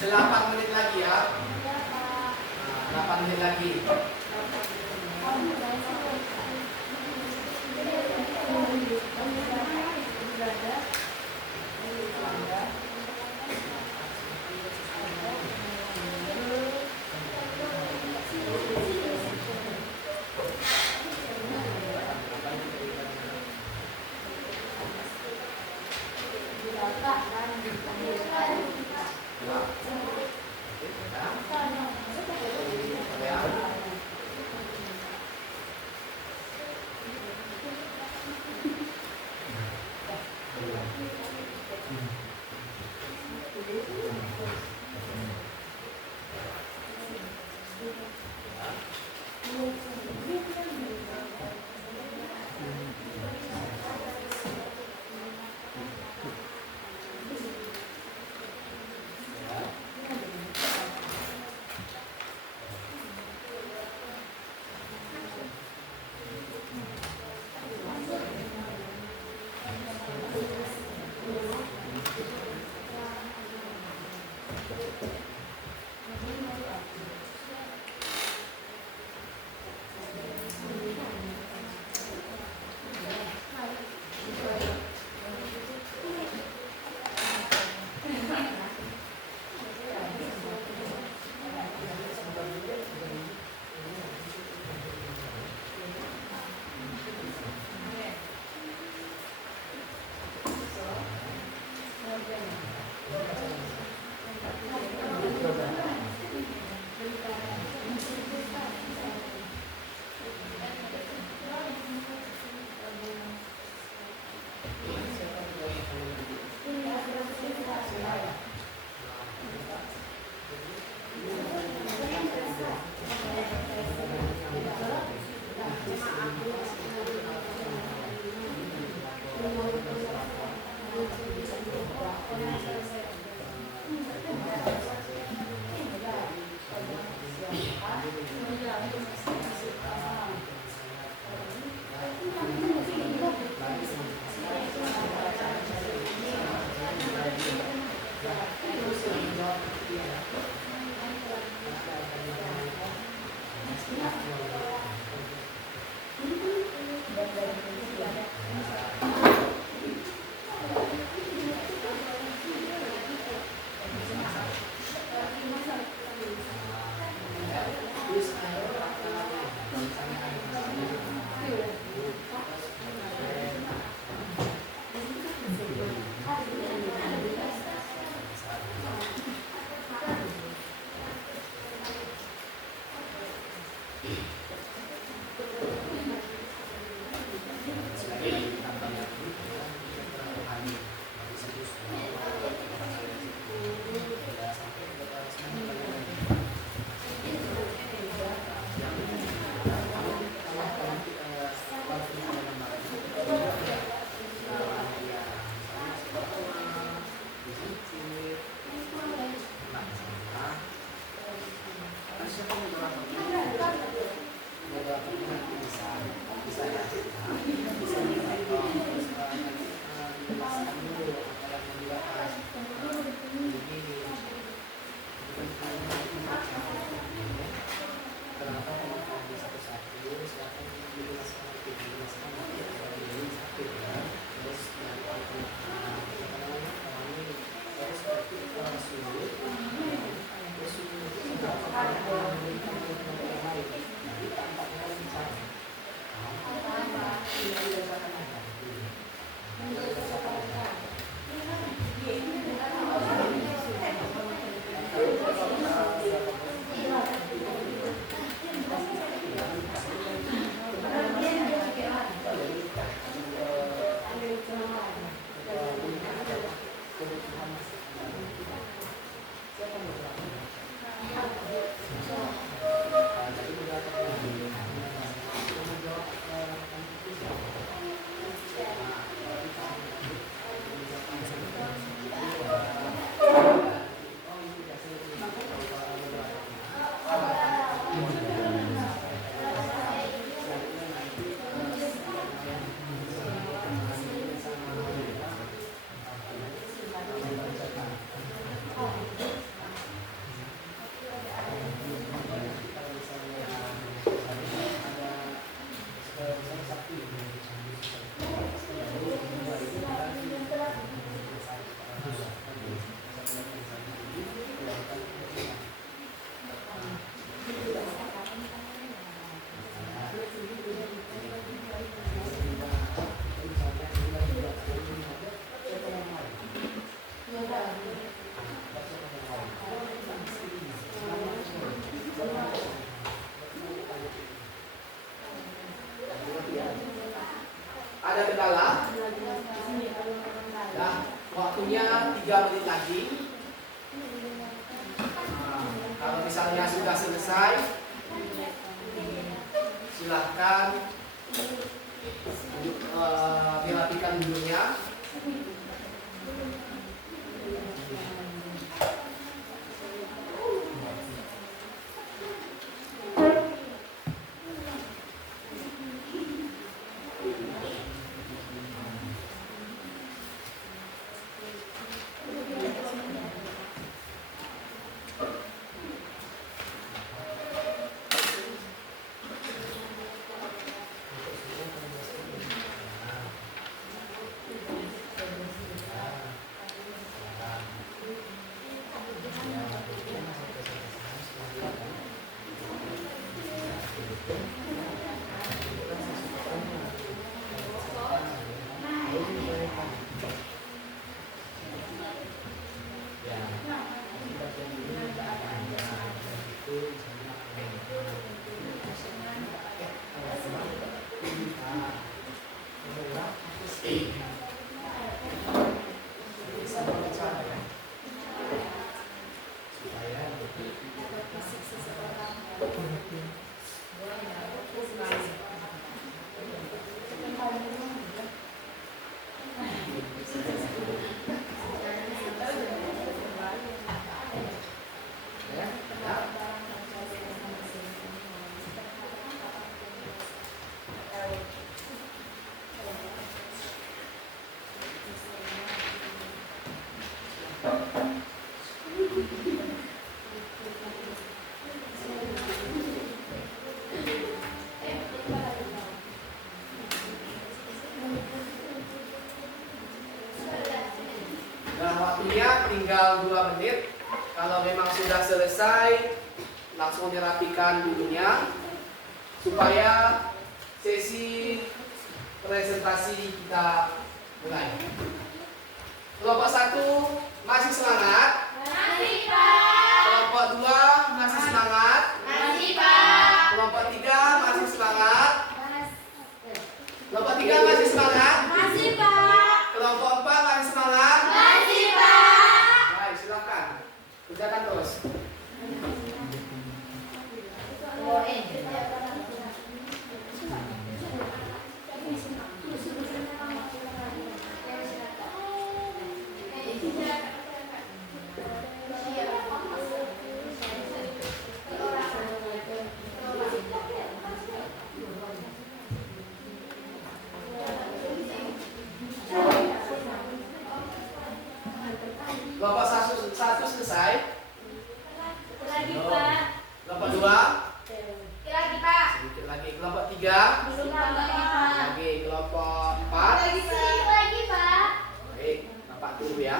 8 menit lagi ya. Nah, 8 menit lagi. selesai, silahkan dirapikan dulunya. Dan waktunya tinggal 2 menit. Kalau memang sudah selesai, langsung dirapikan dulunya supaya sesi presentasi kita mulai. Kelompok 1 masih semangat? Masih, Pak. Kelompok 2 masih semangat? Masih, Pak. Kelompok 3 masih semangat? Kelompok 3 masih semangat? Masih, Pak. Kelompok 4 masih semangat? Masih, Pak. Baik, silakan. Kerjakan terus. Kelompok 1 selesai. Lagi, Pak. Kelompok 2 Lagi, Pak. sedikit lagi. Kelompok 3 Belum lagi, Pak. lagi. Kelompok 4 Sedikit lagi, Pak. baik. Bapak tunggu ya.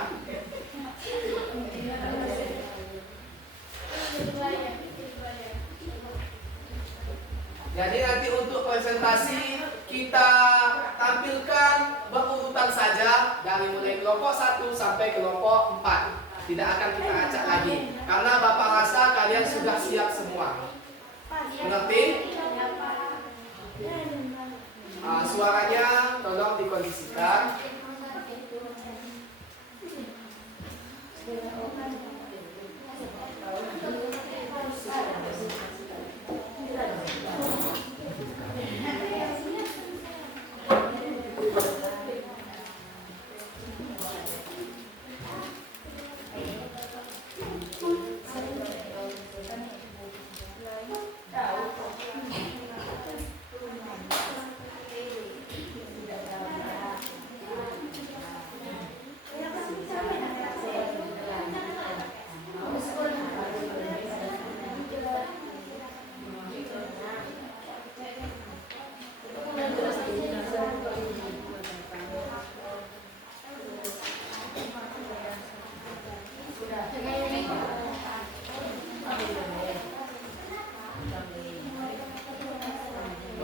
Jadi nanti untuk presentasi kita tampilkan berurutan saja dari mulai kelompok 1 sampai kelompok 4. Tidak akan kita acak lagi karena Bapak rasa kalian sudah siap semua. Mengerti? Suaranya tolong dikondisikan.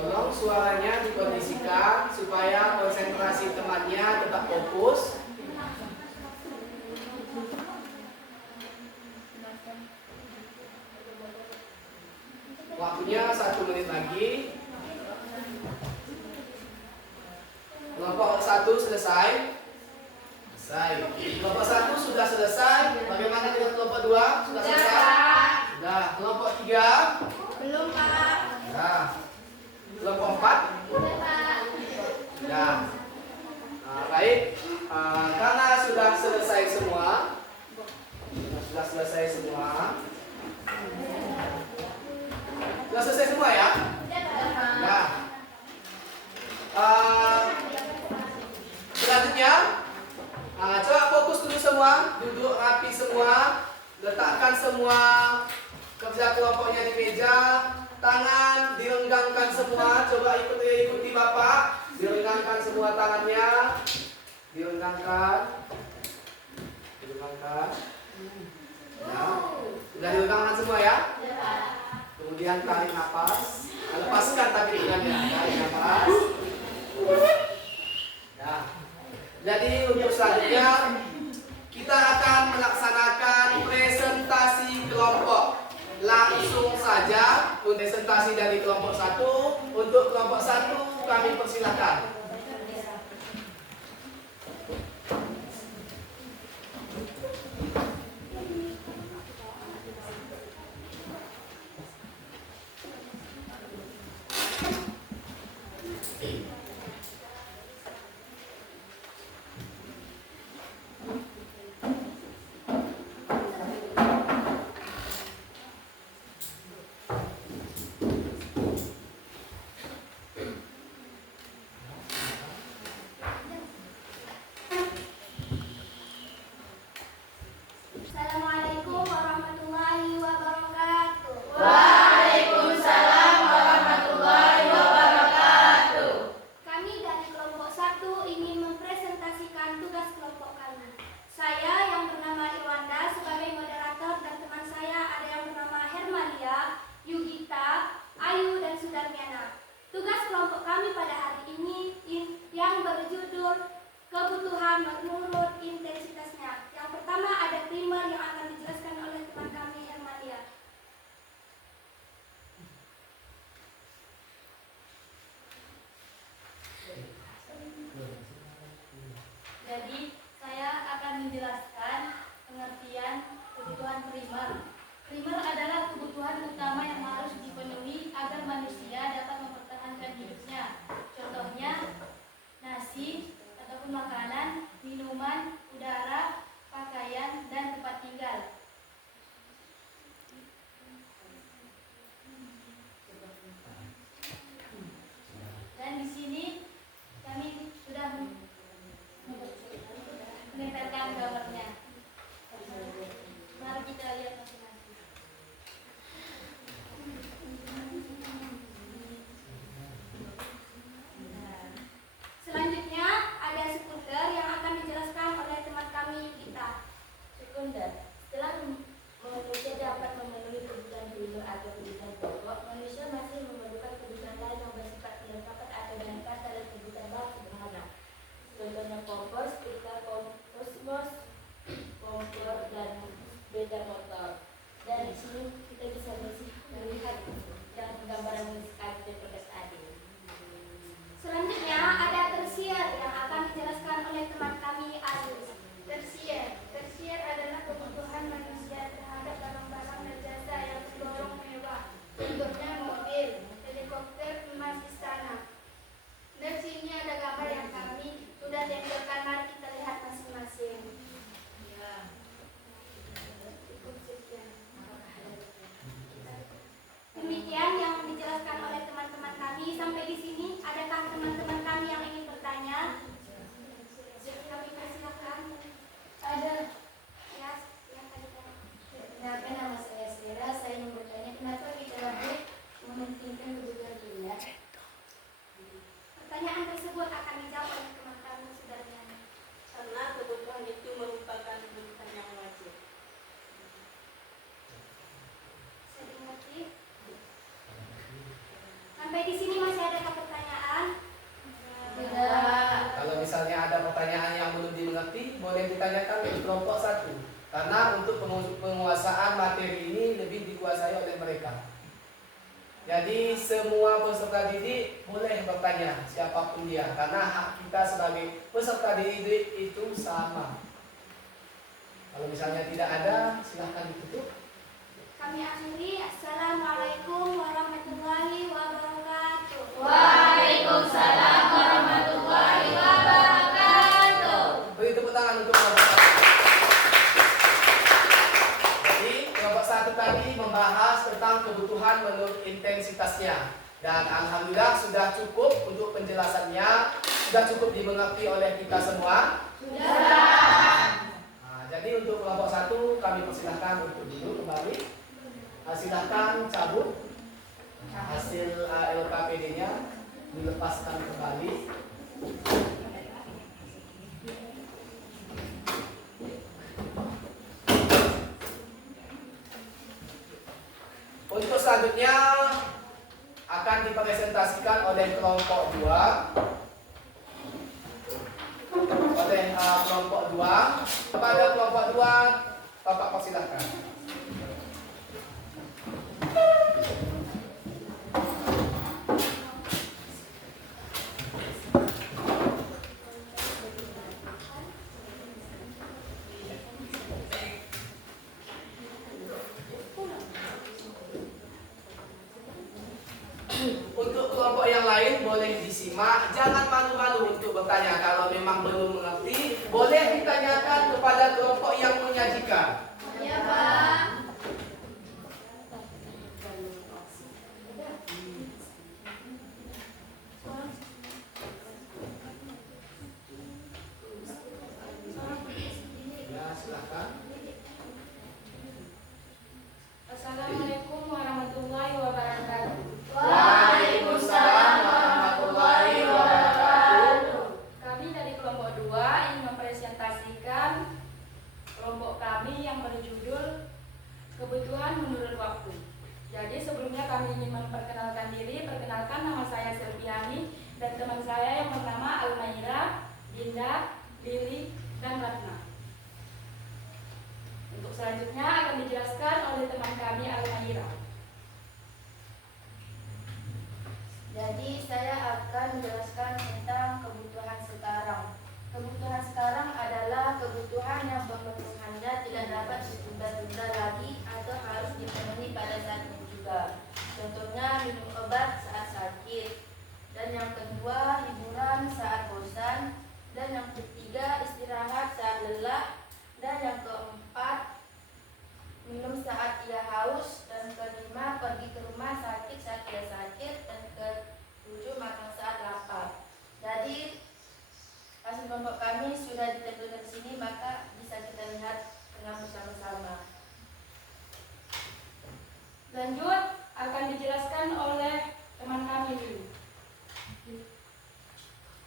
Tolong suaranya dikondisikan supaya konsentrasi temannya tetap fokus. Waktunya 1 menit lagi. Kelompok 1 selesai. Kelompok 1 sudah selesai. Bagaimana dengan kelompok 2? Sudah selesai? Sudah. Kelompok 3 direnggangkan semua. Coba ikuti Bapak. Direnggangkan semua tangannya. Direnggangkan. Ya. Sudah direnggangkan semua ya? Kemudian tarik nafas. Lepaskan tapi tangannya. Tarik nafas. Ya. Jadi untuk selanjutnya kita akan melaksanakan presentasi kelompok. Langsung saja presentasi dari kelompok 1. Untuk kelompok 1 kami persilahkan. Assalamualaikum warahmatullahi wabarakatuh. Waalaikumsalam warahmatullahi wabarakatuh. Kami dari kelompok 1 ingin mempresentasikan tugas kelompok kami. Saya yang bernama Irwanda sebagai moderator dan teman saya ada yang bernama Hermalia, Yugita, Ayu dan Sudarmiana. Tugas kelompok kami pada hari ini yang berjudul kebutuhan menurut intensitasnya. Yang pertama ada primer yang akan dijelaskan oleh teman kami Hermalia. Jadi, saya akan menjelaskan pengertian kebutuhan primer. Primer adalah kebutuhan utama yang harus dipenuhi agar manusia dapat mempertahankan hidupnya. Contohnya, nasi ataupun makanan, minuman, udara, pakaian, dan tempat tinggal. Dan di sini kami sudah menempelkan gambarnya. Mari kita lihat masing-masing. Selanjutnya ada sekunder yang akan dijelaskan oleh teman kami Yugita. Sekunder, setelah manusia dapat memenuhi kebutuhan primer atau kebutuhan pokok, manusia masih memerlukan kebutuhan lain yang bersifat kelengkapan atau dilengkapi dalam kebutuhan bahan sederhana. Contohnya kompos, filter kosmos, kompor, dan sepeda motor. Dan di sini kita bisa melihat yang gambaran musik seperti tadi. Selanjutnya ada tersier yang akan dijelaskan oleh teman kami Ayu. Tersier adalah kebutuhan manusia terhadap barang-barang dan jasa yang tergolong mewah. Contohnya mobil, helikopter, emas, istana. Dan sini ada gambar yang kami sudah tempelkan. Mari kita lihat masing-masing. Demikian yang dijelaskan oleh teman-teman kami. Sampai di sini, adakah teman-teman kami yang ingin bertanya? Kami persilakan. Ada. Ya, silakan ditanya. Kenapa nama saya Sera? Saya ingin bertanya kenapa kita lebih mementingkan kebutuhan primer? Pertanyaan tersebut akan dijawab oleh teman kami Sudarmiana. Karena kebutuhan itu merupakan kebutuhan yang wajib. Saya dimengerti. Sampai di sini masih adakah pertanyaan? Tidak. Kalau misalnya ada pertanyaan yang belum dimengerti, boleh ditanyakan ke kelompok 1. Karena untuk penguasaan materi ini lebih dikuasai oleh mereka. Jadi semua peserta didik boleh bertanya siapapun dia, karena hak kita sebagai peserta didik itu sama. Kalau misalnya tidak ada, silahkan ditutup. Kami akhiri. Assalamualaikum warahmatullahi wabarakatuh. Waalaikumsalam warahmatullahi wabarakatuh. Beri tepuk tangan untuk kelompok 1. Jadi kelompok 1 tadi membahas tentang kebutuhan menurut intensitasnya. Dan alhamdulillah sudah cukup untuk penjelasannya, sudah cukup dimengerti oleh kita semua. Nah, jadi untuk kelompok 1 kami persilahkan untuk duduk kembali. Silahkan cabut Hasil LKPD-nya dilepaskan kembali. Untuk selanjutnya akan dipresentasikan oleh kelompok 2. Kelompok 2. Kepada kelompok 2, Bapak persilahkan. Untuk kelompok yang lain boleh disimak, jangan malu-malu untuk bertanya. Kalau memang belum mengerti, boleh ditanyakan kepada kelompok yang menyajikan. Ya, Pak. Ya, silakan. Assalamualaikum warahmatullahi wabarakatuh. Waalaikumsalam warahmatullahi wabarakatuh. Kami dari kelompok 2 ingin mempresentasikan kelompok kami yang berjudul Kebutuhan Menurut Waktu. Jadi sebelumnya kami ingin memperkenalkan diri. Perkenalkan, nama saya Selviani dan teman saya yang bernama Almaira, Dinda, Lili, dan Ratna. Untuk selanjutnya akan dijelaskan oleh teman kami Almaira. Jadi saya akan menjelaskan tentang kebutuhan sekarang. Kebutuhan sekarang adalah kebutuhan yang pemenuhannya tidak dapat ditunda-tunda lagi atau harus dipenuhi pada saat ini juga. Contohnya minum obat saat sakit. Dan yang kedua, hiburan saat bosan. Dan yang ketiga, istirahat saat lelah. Dan yang keempat, minum saat ia haus. Dan kelima, pergi ke rumah sakit saat ia sakit. Dan ketujuh, makan saat lapar. Jadi hasil kelompok kami sudah ditentukan di sini, maka bisa kita lihat dengan bersama-sama. Lanjut akan dijelaskan oleh teman kami Lili.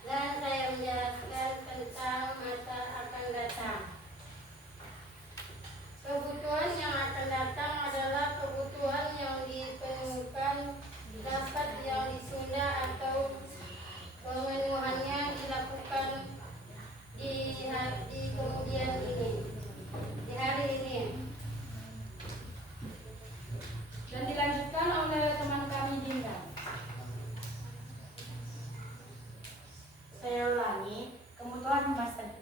Dan saya menjelaskan tentang masa akan datang. Kebutuhan yang akan datang adalah kebutuhan yang dipenuhkan, dapat yang ditunda atau pemenuhannya dilakukan di kemudian ini, di hari ini. Dan dilanjutkan oleh teman kami Dinda. Saya ulangi, kebutuhan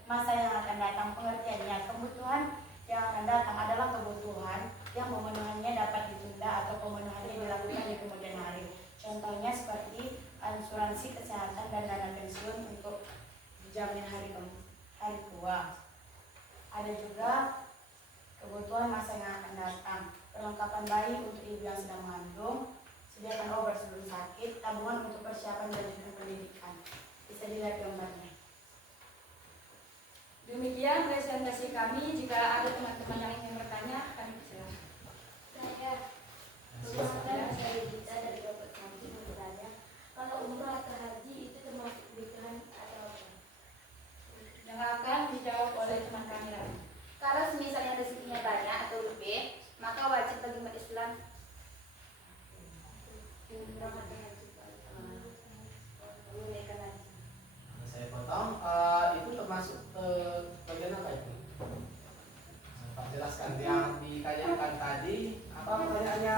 masa yang akan datang. Pengertiannya, kebutuhan yang akan datang adalah kebutuhan yang pemenuhannya dapat ditunda atau pemenuhannya dilakukan di kemudian hari. Contohnya seperti asuransi kesehatan dan dana pensiun untuk dijamin hari tua. Ada juga kebutuhan masa yang akan datang, perlengkapan bayi untuk ibu yang sedang mengandung, sediakan obat sebelum sakit, tabungan untuk persiapan dan pendidikan. Bisa dilihat gambarnya. Demikian presentasi kami. Jika ada teman-teman yang ingin bertanya, kami persilakan. Saya perkenalkan, saya Dita dari kelompok kami bertanya, kalau umrah atau haji itu termasuk kebutuhan atau apa? Yang akan dijawab oleh teman kami lagi. Kalau misalnya rezekinya banyak atau lebih, maka wajib bagi umat Islam umrah atau haji. Menunaikan haji. Saya potong. Itu termasuk bagian apa itu? Pak jelaskan yang ditanyakan tadi. Apa pertanyaannya,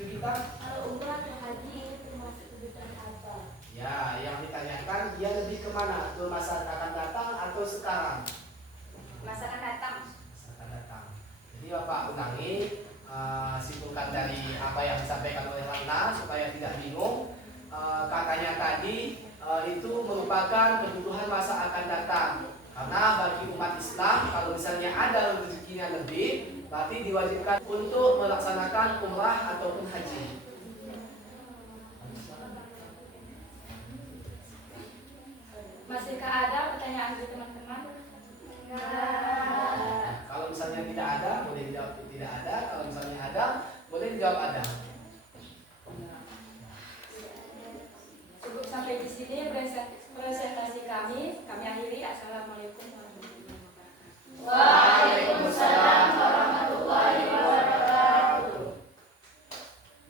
Yudita? Kalau umrah atau haji itu termasuk kebutuhan apa? Ya, yang ditanyakan dia lebih kemana? Ke masa akan datang atau sekarang? Masa akan datang. Masa akan datang. Jadi Bapak ulangi, simpulkan dari apa yang disampaikan oleh Ratna supaya tidak bingung. Katanya tadi itu merupakan kebutuhan masa akan datang. Karena bagi umat Islam, kalau misalnya ada rezekinya lebih, berarti diwajibkan untuk melaksanakan umrah ataupun haji. Masihkah ada pertanyaan dari teman-teman? Kalau misalnya tidak ada, boleh dijawab tidak ada. Kalau misalnya ada, boleh dijawab ada. sampai di sini presentasi kami. Kami akhiri. Assalamualaikum warahmatullahi wabarakatuh. Waalaikumsalam warahmatullahi wabarakatuh.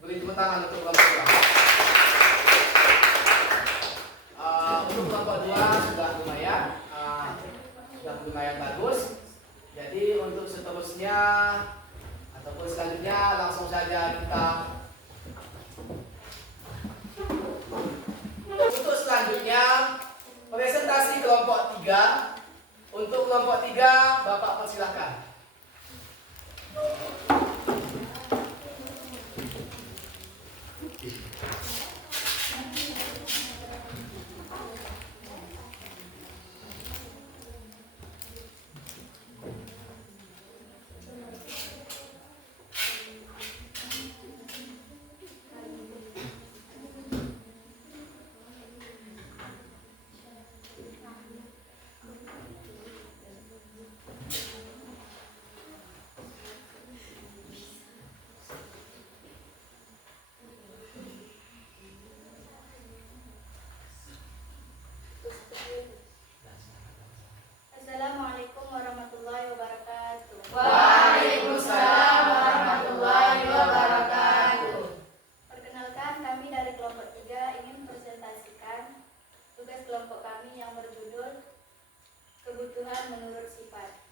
Beri tepuk tangan untuk kelompok 2. Untuk kelompok 2 sudah lumayan bagus. Jadi untuk seterusnya ataupun selanjutnya langsung saja kita. Untuk selanjutnya presentasi kelompok 3. Untuk kelompok 3 Bapak persilahkan. Assalamualaikum warahmatullahi wabarakatuh. Waalaikumsalam warahmatullahi wabarakatuh. Perkenalkan, kami dari kelompok 3 ingin presentasikan tugas kelompok kami yang berjudul Kebutuhan Menurut Sifat.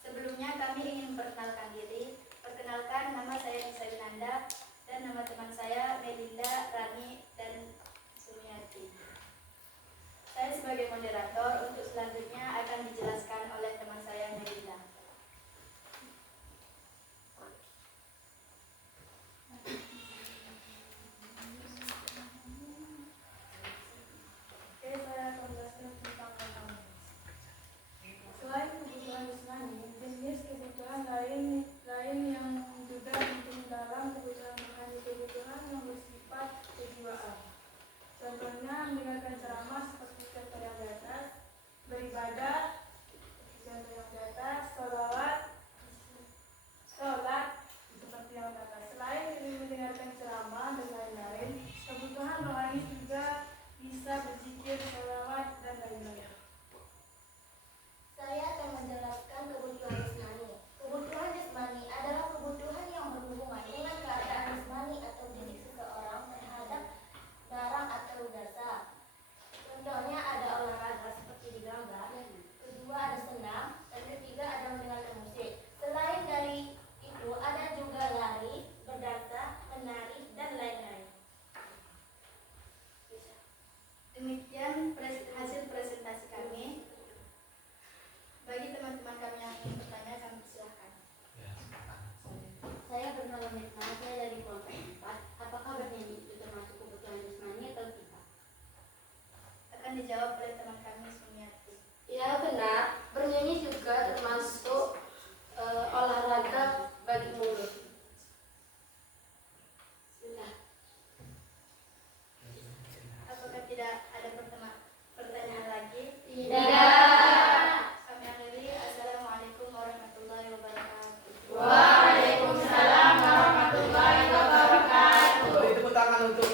Sebelumnya kami ingin memperkenalkan diri. Perkenalkan, nama saya Nisa Yunanda dan nama teman saya Melinda, Rani, dan Sumiati. Saya sebagai moderator, untuk selanjutnya akan dijelaskan oleh teman saya Melinda. Oke, saya akan menjelaskan tentang makanan. Selain kebutuhan jasmani, jenis kebutuhan lain yang juga penting dalam kebutuhan makan itu kebutuhan yang bersifat kejiwaan. Contohnya mendengarkan ceramah seperti contoh yang di atas, beribadah, contoh yang di atas, sholat seperti yang di atas. Selain mendengarkan ceramah dan lain-lain, kebutuhan rohani juga bisa berzikir, sholawat, dan lain-lain. Saya akan menjelaskan kebutuhan jasmani. Kebutuhan jasmani adalah kebutuhan yang berhubungan dengan keadaan jasmani atau diri seseorang terhadap barang atau jasa. Contohnya ada olahraga seperti di gambar, kedua ada senam, dan ketiga ada mendengarkan musik. Selain dari itu ada juga lari, berdansa, menari, dan lain-lain. Demikian hasil presentasi kami. Bagi teman-teman kami yang ingin bertanya, kami silakan. Saya bernama Mirna, saya dari kelompok 4. Apakah bernyanyi itu termasuk kebutuhan jasmani atau tidak? Akan dijawab oleh teman kami Sumiati. Ya benar, bernyanyi juga termasuk olahraga bagi mulut. Sudah. Apakah tidak ada pertanyaan lagi? Tidak. Kami akhiri. Assalamualaikum warahmatullahi wabarakatuh. Waalaikumsalam warahmatullahi wabarakatuh. Beri tepuk tangan untuk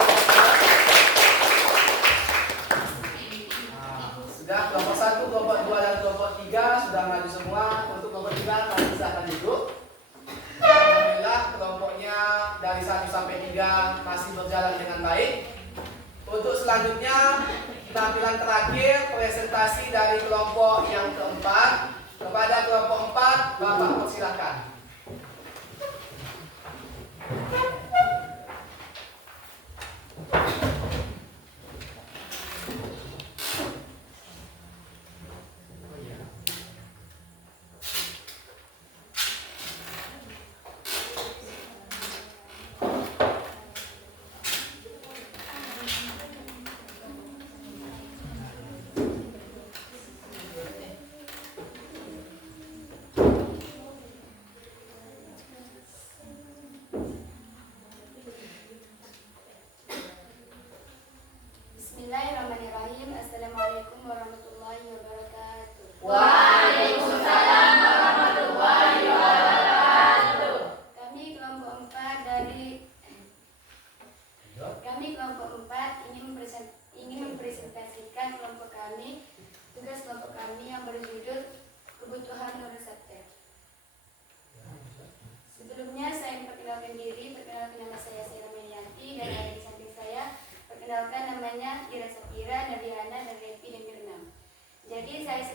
sudah kelompok 1, kelompok 2, dan kelompok 3 sudah maju semua. Untuk kelompok 3 kami silakan duduk. Alhamdulillah kelompoknya dari 1 sampai 3 masih berjalan dengan baik. Untuk selanjutnya tampilan terakhir presentasi dari kelompok yang keempat. Kepada kelompok 4 Bapak persilakan.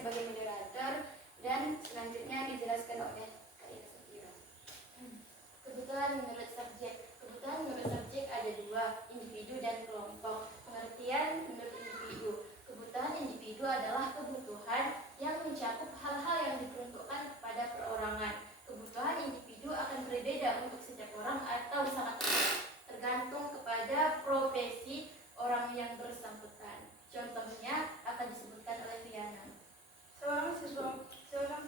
sebagai moderator dan selanjutnya dijelaskan oleh Kak Ira Safira. Kebutuhan menurut subjek. Kebutuhan menurut subjek ada dua, individu dan kelompok. Pengertian menurut individu. Kebutuhan individu adalah kebutuhan yang mencakup hal-hal yang diperuntukkan kepada perorangan. Kebutuhan individu akan berbeda untuk setiap orang atau sangat tergantung kepada profesi orang yang bersangkutan. Contohnya akan disebutkan oleh Riana. Seorang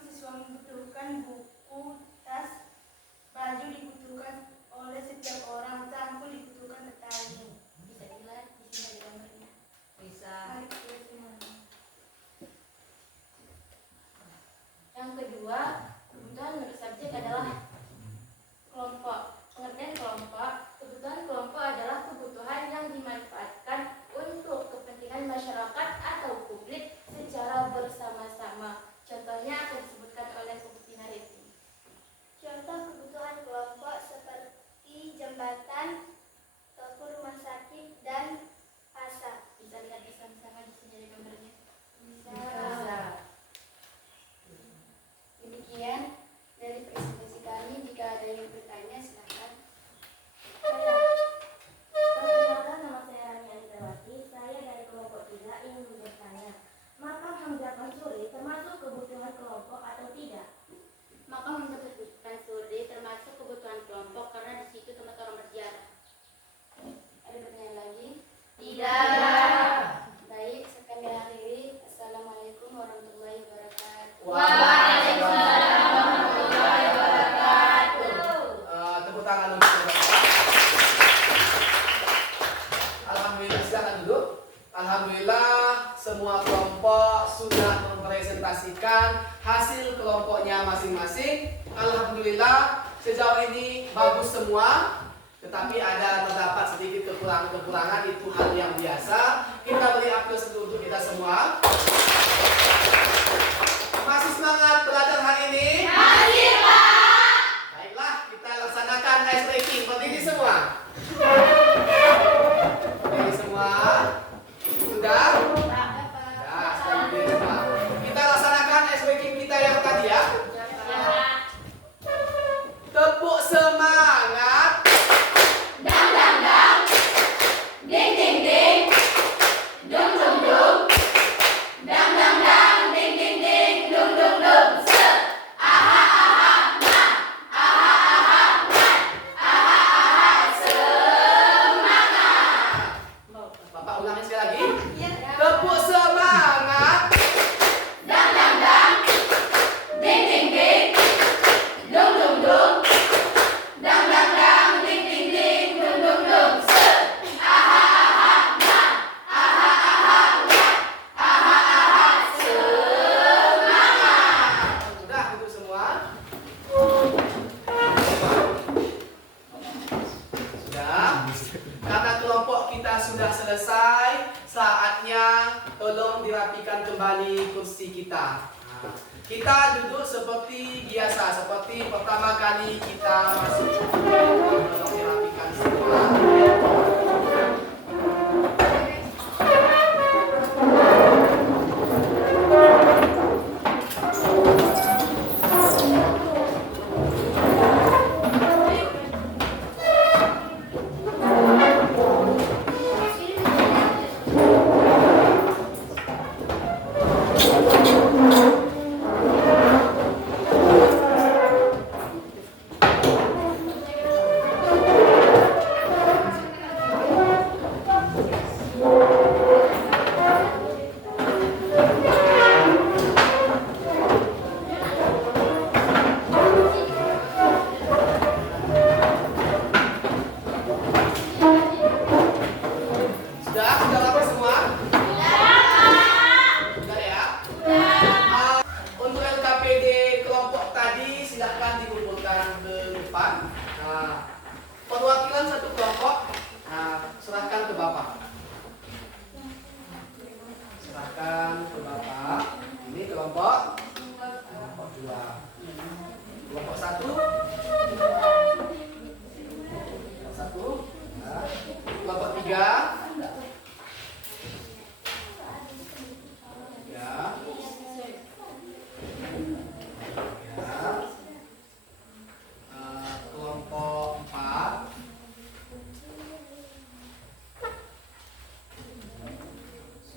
siswa membutuhkan buku, tas, baju dibutuhkan oleh setiap orang, cangkul dibutuhkan petani. Bisa dilihat di sini ada gambarnya. Bisa. Mari kita lihat semuanya. Yang kedua, kebutuhan menurut subjek adalah kelompok. Pengertian kelompok. Kebutuhan kelompok adalah kebutuhan yang dimanfaatkan untuk kepentingan masyarakat atau publik secara bersama-sama. Contohnya akan disebutkan oleh Bukti Nariti. Contoh kebutuhan kelompok seperti jembatan, toko, rumah sakit, dan pasar. Bisa lihat bersama-sama di sini ada gambarnya. Bisa. Demikian dari presentasi kami. Jika ada yang bertanya, silakan. Perkenalkan, nama saya Rani Anitawati. Saya dari kelompok 3 ingin bertanya, makan Hamzah Mansuri termasuk kebutuhan kelompok atau tidak? Maka menyebutkan suri termasuk kebutuhan kelompok karena di situ tempat orang berziarah. Ada pertanyaan lagi? Tidak. Baik, saya kami akhiri. Assalamualaikum warahmatullahi wabarakatuh. Waalaikumsalam warahmatullahi wabarakatuh. Tepuk tangan untuk Bapak. Alhamdulillah, silakan duduk. Alhamdulillah semua kelompok sudah mempresentasikan hasil kelompoknya masing-masing. Alhamdulillah sejauh ini bagus semua. Tetapi terdapat sedikit kekurangan, itu hal yang biasa. Kita beri aplaus dulu untuk kita semua. Masih semangat belajar hari ini? Masih, Pak. Baiklah, kita laksanakan ice breaking. Berdiri semua. Berdiri semua. Sudah? Sudah, sekarang berdiri semua. Kita laksanakan ice breaking kita yang tadi ya. Tepuk semangat. Dang dang dang. Ding ding ding. Dung dung dung. Dang dang dang. Ding ding ding. Dung dung dung. Se. Aha aha man. Aha aha man. Aha aha semangat. Bapak ulangi sekali lagi. Tepuk semangat. Dang dang dang. Ding ding ding. Dung dung dung. Dang dang dang. Ding ding ding. Dung dung dung. Se. Aha aha man. Aha aha man. Aha aha semangat. Sudah duduk semua? Sudah? Karena kelompok kita sudah selesai, saatnya tolong dirapikan kembali kursi kita. Nah, kita duduk seperti biasa, seperti pertama kali kita masuk. Tolong dirapikan semua. Sudah rapi semua? Sudah ya? Untuk LKPD kelompok tadi silahkan dikumpulkan ke depan. Nah, perwakilan satu kelompok, serahkan ke Bapak. Serahkan ke Bapak. Ini kelompok 2. Kelompok 1. Kelompok 3.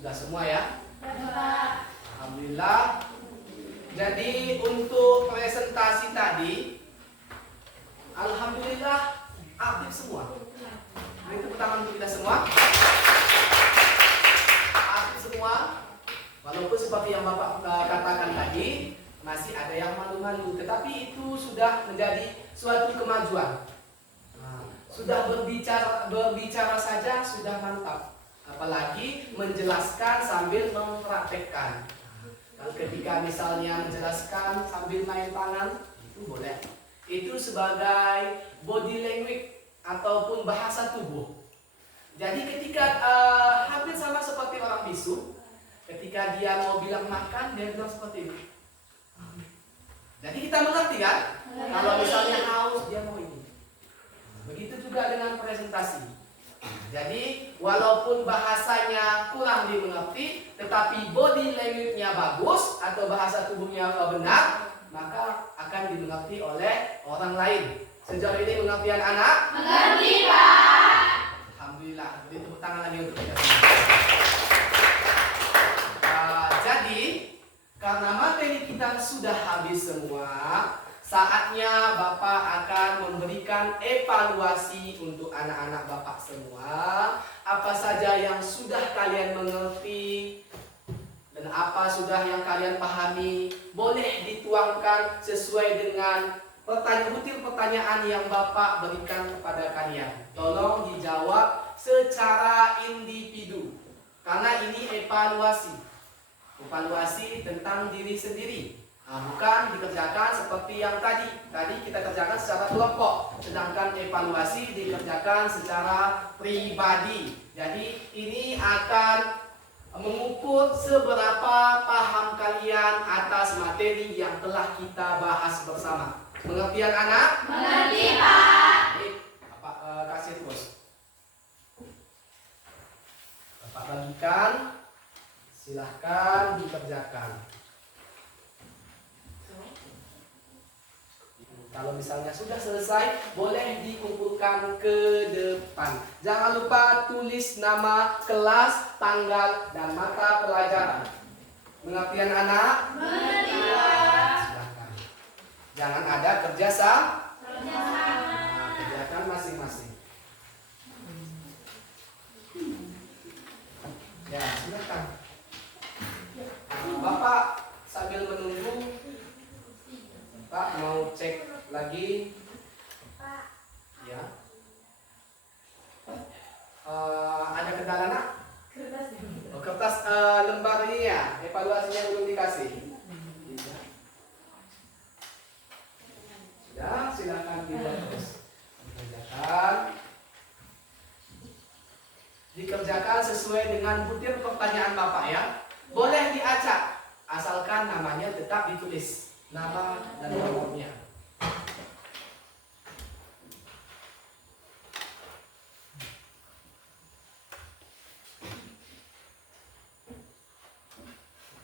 Sudah semua ya? Alhamdulillah. Jadi untuk presentasi tadi, alhamdulillah aktif semua. Beri tepuk tangan untuk kita semua. Aktif semua. Walaupun seperti yang Bapak katakan tadi, masih ada yang malu-malu, tetapi itu sudah menjadi suatu kemajuan. Sudah berbicara saja sudah mantap. Apalagi menjelaskan sambil mempraktekkan. Ketika misalnya menjelaskan sambil main tangan, itu boleh. Itu sebagai body language ataupun bahasa tubuh. Jadi ketika hampir sama seperti orang bisu, ketika dia mau bilang makan, dia bilang seperti ini. Jadi kita mengerti kan? Kalau misalnya haus, dia mau ini. Begitu juga dengan presentasi. Jadi walaupun bahasanya kurang dimengerti, tetapi body language-nya bagus atau bahasa tubuhnya benar, maka akan dimengerti oleh orang lain. Sejauh ini mengerti anak-anak? Mengerti, Pak. Alhamdulillah. Beri tepuk tangan lagi untuk kita semua. Jadi karena materi kita sudah habis semua, saatnya Bapak akan memberikan evaluasi untuk anak-anak Bapak semua. Apa saja yang sudah kalian mengerti dan apa sudah yang kalian pahami, boleh dituangkan sesuai dengan butir pertanyaan yang Bapak berikan kepada kalian. Tolong dijawab secara individu, karena ini evaluasi. Evaluasi tentang diri sendiri. Bukan dikerjakan seperti yang tadi. Tadi kita kerjakan secara kelompok, sedangkan evaluasi dikerjakan secara pribadi. Jadi ini akan mengukur seberapa paham kalian atas materi yang telah kita bahas bersama. Mengerti anak? Mengerti, Pak. Baik, Bapak kasih terus. Bapak bagikan. Silahkan dikerjakan. Kalau misalnya sudah selesai, boleh dikumpulkan ke depan. Jangan lupa tulis nama kelas, tanggal, dan mata pelajaran. Mengerti anak? Mengerti, Pak. Silahkan. Jangan ada kerjasama. Kerjakan masing-masing. Ya, silakan. Bapak sambil menunggu, Pak mau cek lagi. Ya. Ada kendala nak? Kertas lembar ini ya, evaluasinya belum dikasih. Sudah, silakan dibuat terus. Dikerjakan sesuai dengan butir pertanyaan Bapak ya. Boleh diacak, asalkan namanya tetap ditulis, nama dan nomornya.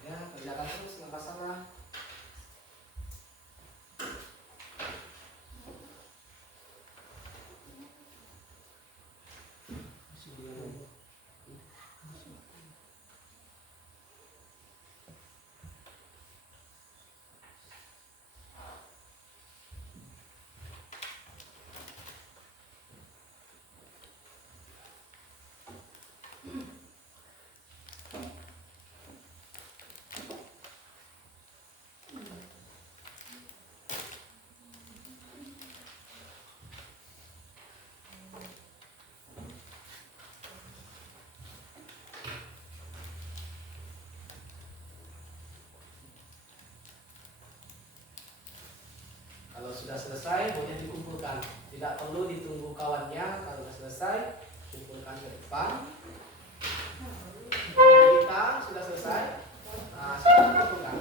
Ya, kerjakan terus, nggak masalah. Kalau sudah selesai, boleh dikumpulkan. Tidak perlu ditunggu kawannya. Kalau sudah selesai, kumpulkan ke depan. Kita sudah selesai. Nah, sekarang kumpulkan.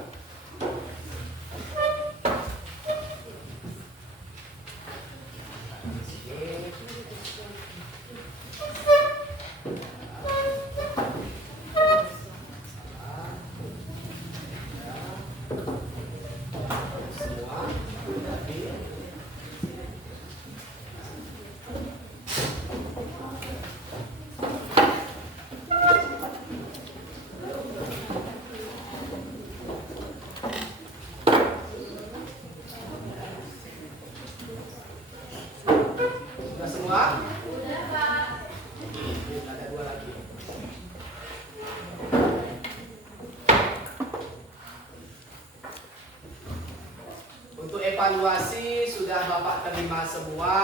evaluasi sudah Bapak terima semua.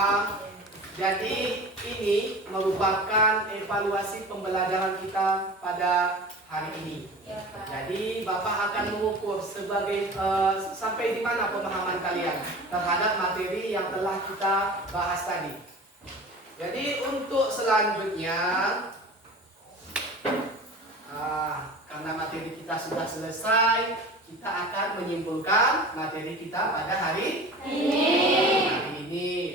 Jadi ini merupakan evaluasi pembelajaran kita pada hari ini. Ya, Pak. Jadi Bapak akan mengukur sebagai sampai di mana pemahaman kalian terhadap materi yang telah kita bahas tadi. Jadi untuk selanjutnya, karena materi kita sudah selesai, kita akan menyimpulkan materi kita pada hari ini.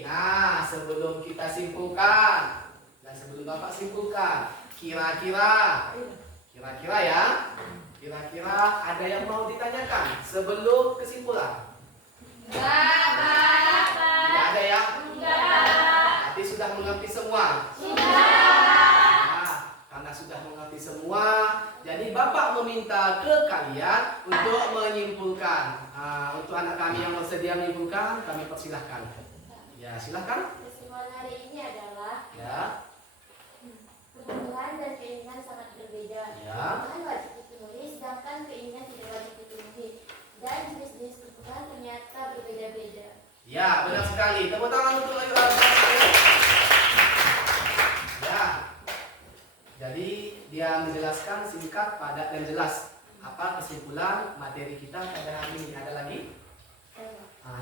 Nah, sebelum kita simpulkan dan sebelum Bapak simpulkan, kira-kira ya, kira-kira ada yang mau ditanyakan sebelum kesimpulan? Enggak, Pak. Tidak ada ya? Enggak. Berarti sudah mengerti semua? Nah, karena sudah mengerti semua, jadi Bapak meminta ke kalian untuk menyimpulkan. Untuk anak kami yang bersedia menyimpulkan, kami persilahkan. Ya, silahkan. Kesimpulan hari ini adalah Ya, kebutuhan dan keinginan sangat berbeda. Ya. Kebutuhan wajib dipenuhi, sedangkan keinginan tidak wajib dipenuhi. Dan jenis-jenis kebutuhan ternyata berbeda-beda. ya, benar sekali. Tepuk tangan untuk ya. Jadi dia menjelaskan singkat, padat dan jelas apa kesimpulan materi kita pada hari ini. Ada lagi?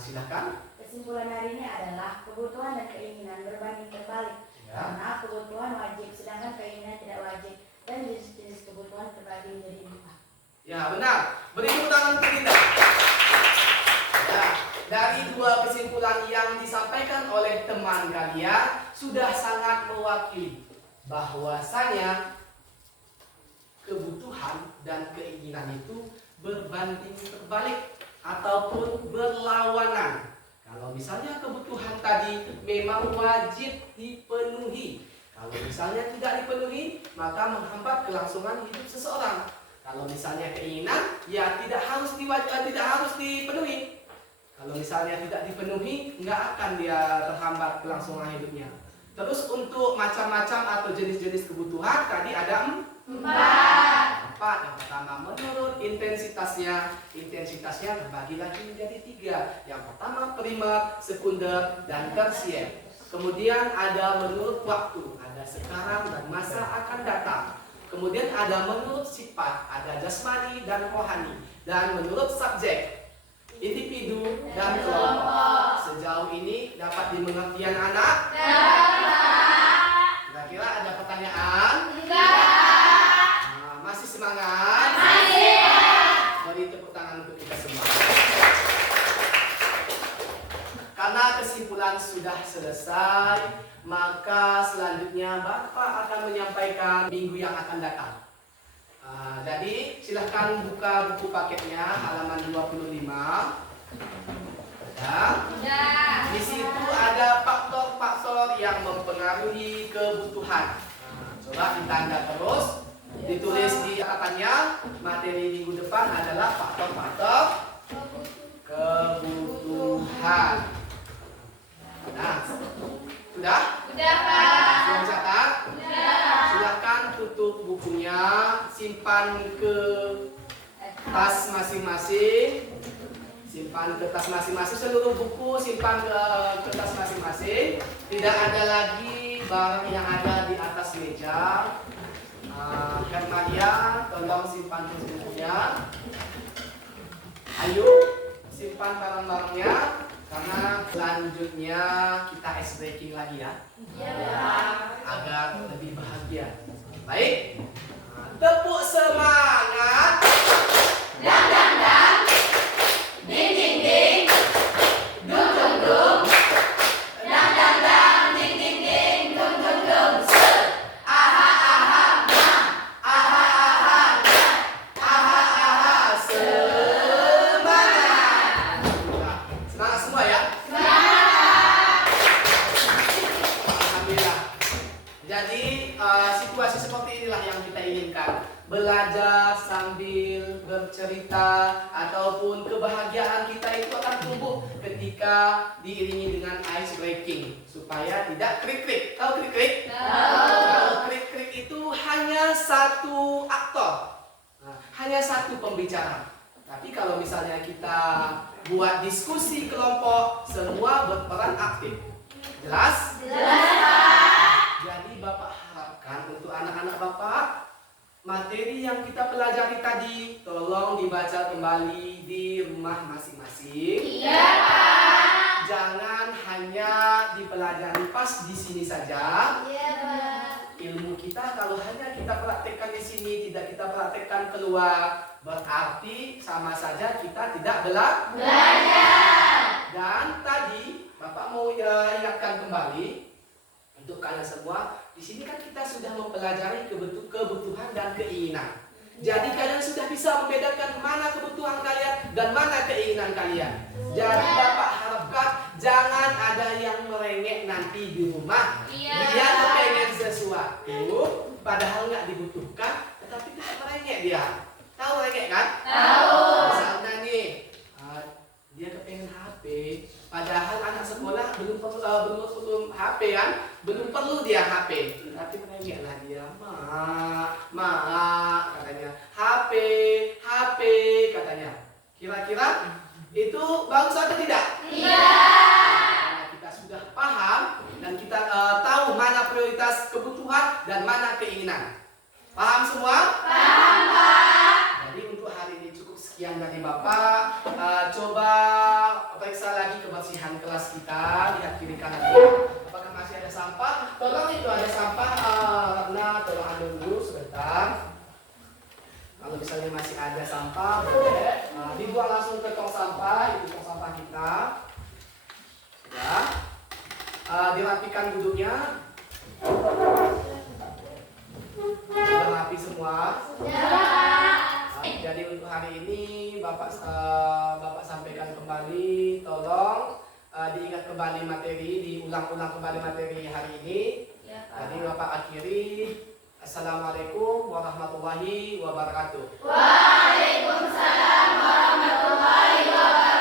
Silahkan. Kesimpulan hari ini adalah kebutuhan dan keinginan berbanding terbalik. Ya. Karena kebutuhan wajib, sedangkan keinginan tidak wajib. Dan jenis-jenis kebutuhan terbagi menjadi 4. Ya, benar. Beri tepuk tangan untuk kita. Ya, dari dua kesimpulan yang disampaikan oleh teman kalian sudah sangat mewakili bahwasanya kebutuhan dan keinginan itu berbanding terbalik ataupun berlawanan. Kalau misalnya kebutuhan tadi memang wajib dipenuhi, kalau misalnya tidak dipenuhi maka menghambat kelangsungan hidup seseorang. Kalau misalnya keinginan, ya tidak harus dipenuhi. Kalau misalnya tidak dipenuhi, nggak akan dia terhambat kelangsungan hidupnya. Terus untuk macam-macam atau jenis-jenis kebutuhan tadi ada 4. Yang pertama menurut intensitasnya terbagi lagi menjadi 3. Yang pertama primer, sekunder, dan tersier. Kemudian ada menurut waktu, ada sekarang dan masa akan datang. Kemudian ada menurut sifat, ada jasmani dan rohani. Dan menurut subjek, individu dan kelompok. Sejauh ini dapat dimengerti anak-anak? Kira-kira ada pertanyaan? Masih semangat? Beri tepuk tangan untuk kita semua. Karena kesimpulan sudah selesai, maka selanjutnya Bapak akan menyampaikan minggu yang akan datang. Jadi silahkan buka buku paketnya halaman 25. Ya. Di situ ada faktor-faktor yang mempengaruhi kebutuhan. Coba ditanda terus. Ditulis di catatannya, materi minggu depan adalah faktor-faktor kebutuhan. Nah, sudah? Sudah, Pak. Sudah dicatat? Sudah. Silakan tutup bukunya, simpan ke tas masing-masing. Simpan ke tas masing-masing, seluruh buku simpan ke tas masing-masing. Tidak ada lagi barang yang ada di atas meja. Hermalia, tolong simpan bukunya. Ayo, simpan barang-barangnya. Karena selanjutnya kita ice breaking lagi ya. Agar lebih bahagia. Baik. Tepuk semangat. Dang dang dang, ding ding ding, dung dung dung, dang dang dang, ding ding ding, dung dung dung. Aha aha ma, aha aha ma, aha aha semangat. Nah, semangat semua ya. Alhamdulillah. Jadi situasi seperti inilah yang kita inginkan. Belajar sambil bercerita ataupun kebahagiaan kita itu akan tumbuh ketika diiringi dengan ice breaking supaya tidak krik-krik. Tahu krik-krik? Kalau krik-krik itu hanya satu aktor. Hanya satu pembicara. Tapi kalau misalnya kita buat diskusi kelompok, semua berperan aktif. Jelas? Jelas, Pak. Jadi Bapak harapkan untuk anak-anak Bapak, materi yang kita pelajari tadi tolong dibaca kembali di rumah masing-masing. Iya, Pak. Jangan hanya dipelajari pas di sini saja. Iya, Pak. Ilmu kita kalau hanya kita praktekkan di sini, tidak kita praktekkan keluar, berarti sama saja kita tidak Belajar. Dan tadi Bapak mau ingatkan kembali untuk kalian semua, di sini kan kita sudah mempelajari kebutuhan dan keinginan. Jadi kalian sudah bisa membedakan mana kebutuhan kalian dan mana keinginan kalian. Jadi Bapak harapkan jangan ada yang merengek nanti di rumah. Iya. Dia pengen sesuatu, padahal nggak dibutuhkan, tetapi kita merengek dia. Tahu merengek kan? Tahu. Misalnya nih, dia kepengen HP, padahal anak sekolah belum HP kan, belum perlu dia HP, tapi merengeklah dia, katanya, HP katanya. Kira-kira itu bagus atau tidak? Iya. Karena kita sudah paham dan kita tahu mana prioritas kebutuhan dan mana keinginan. Paham semua? Paham, Pak. Jadi untuk hari ini cukup sekian dari Bapak. Coba periksa lagi kebersihan kelas kita. Lihat kiri kanan dulu. Apakah masih ada sampah? Tolong itu ada sampah. Ratna, tolong ambil dulu sebentar. Kalau misalnya masih ada sampah, boleh dibuang langsung ke tong sampah. Itu tong sampah kita. Sudah. Dirapikan duduknya. Sudah rapi semua. Jadi untuk hari ini Bapak sampaikan kembali, tolong diingat kembali materi, diulang-ulang kembali materi hari ini. Jadi Bapak akhiri, Assalamualaikum warahmatullahi wabarakatuh. Waalaikumsalam warahmatullahi wabarakatuh.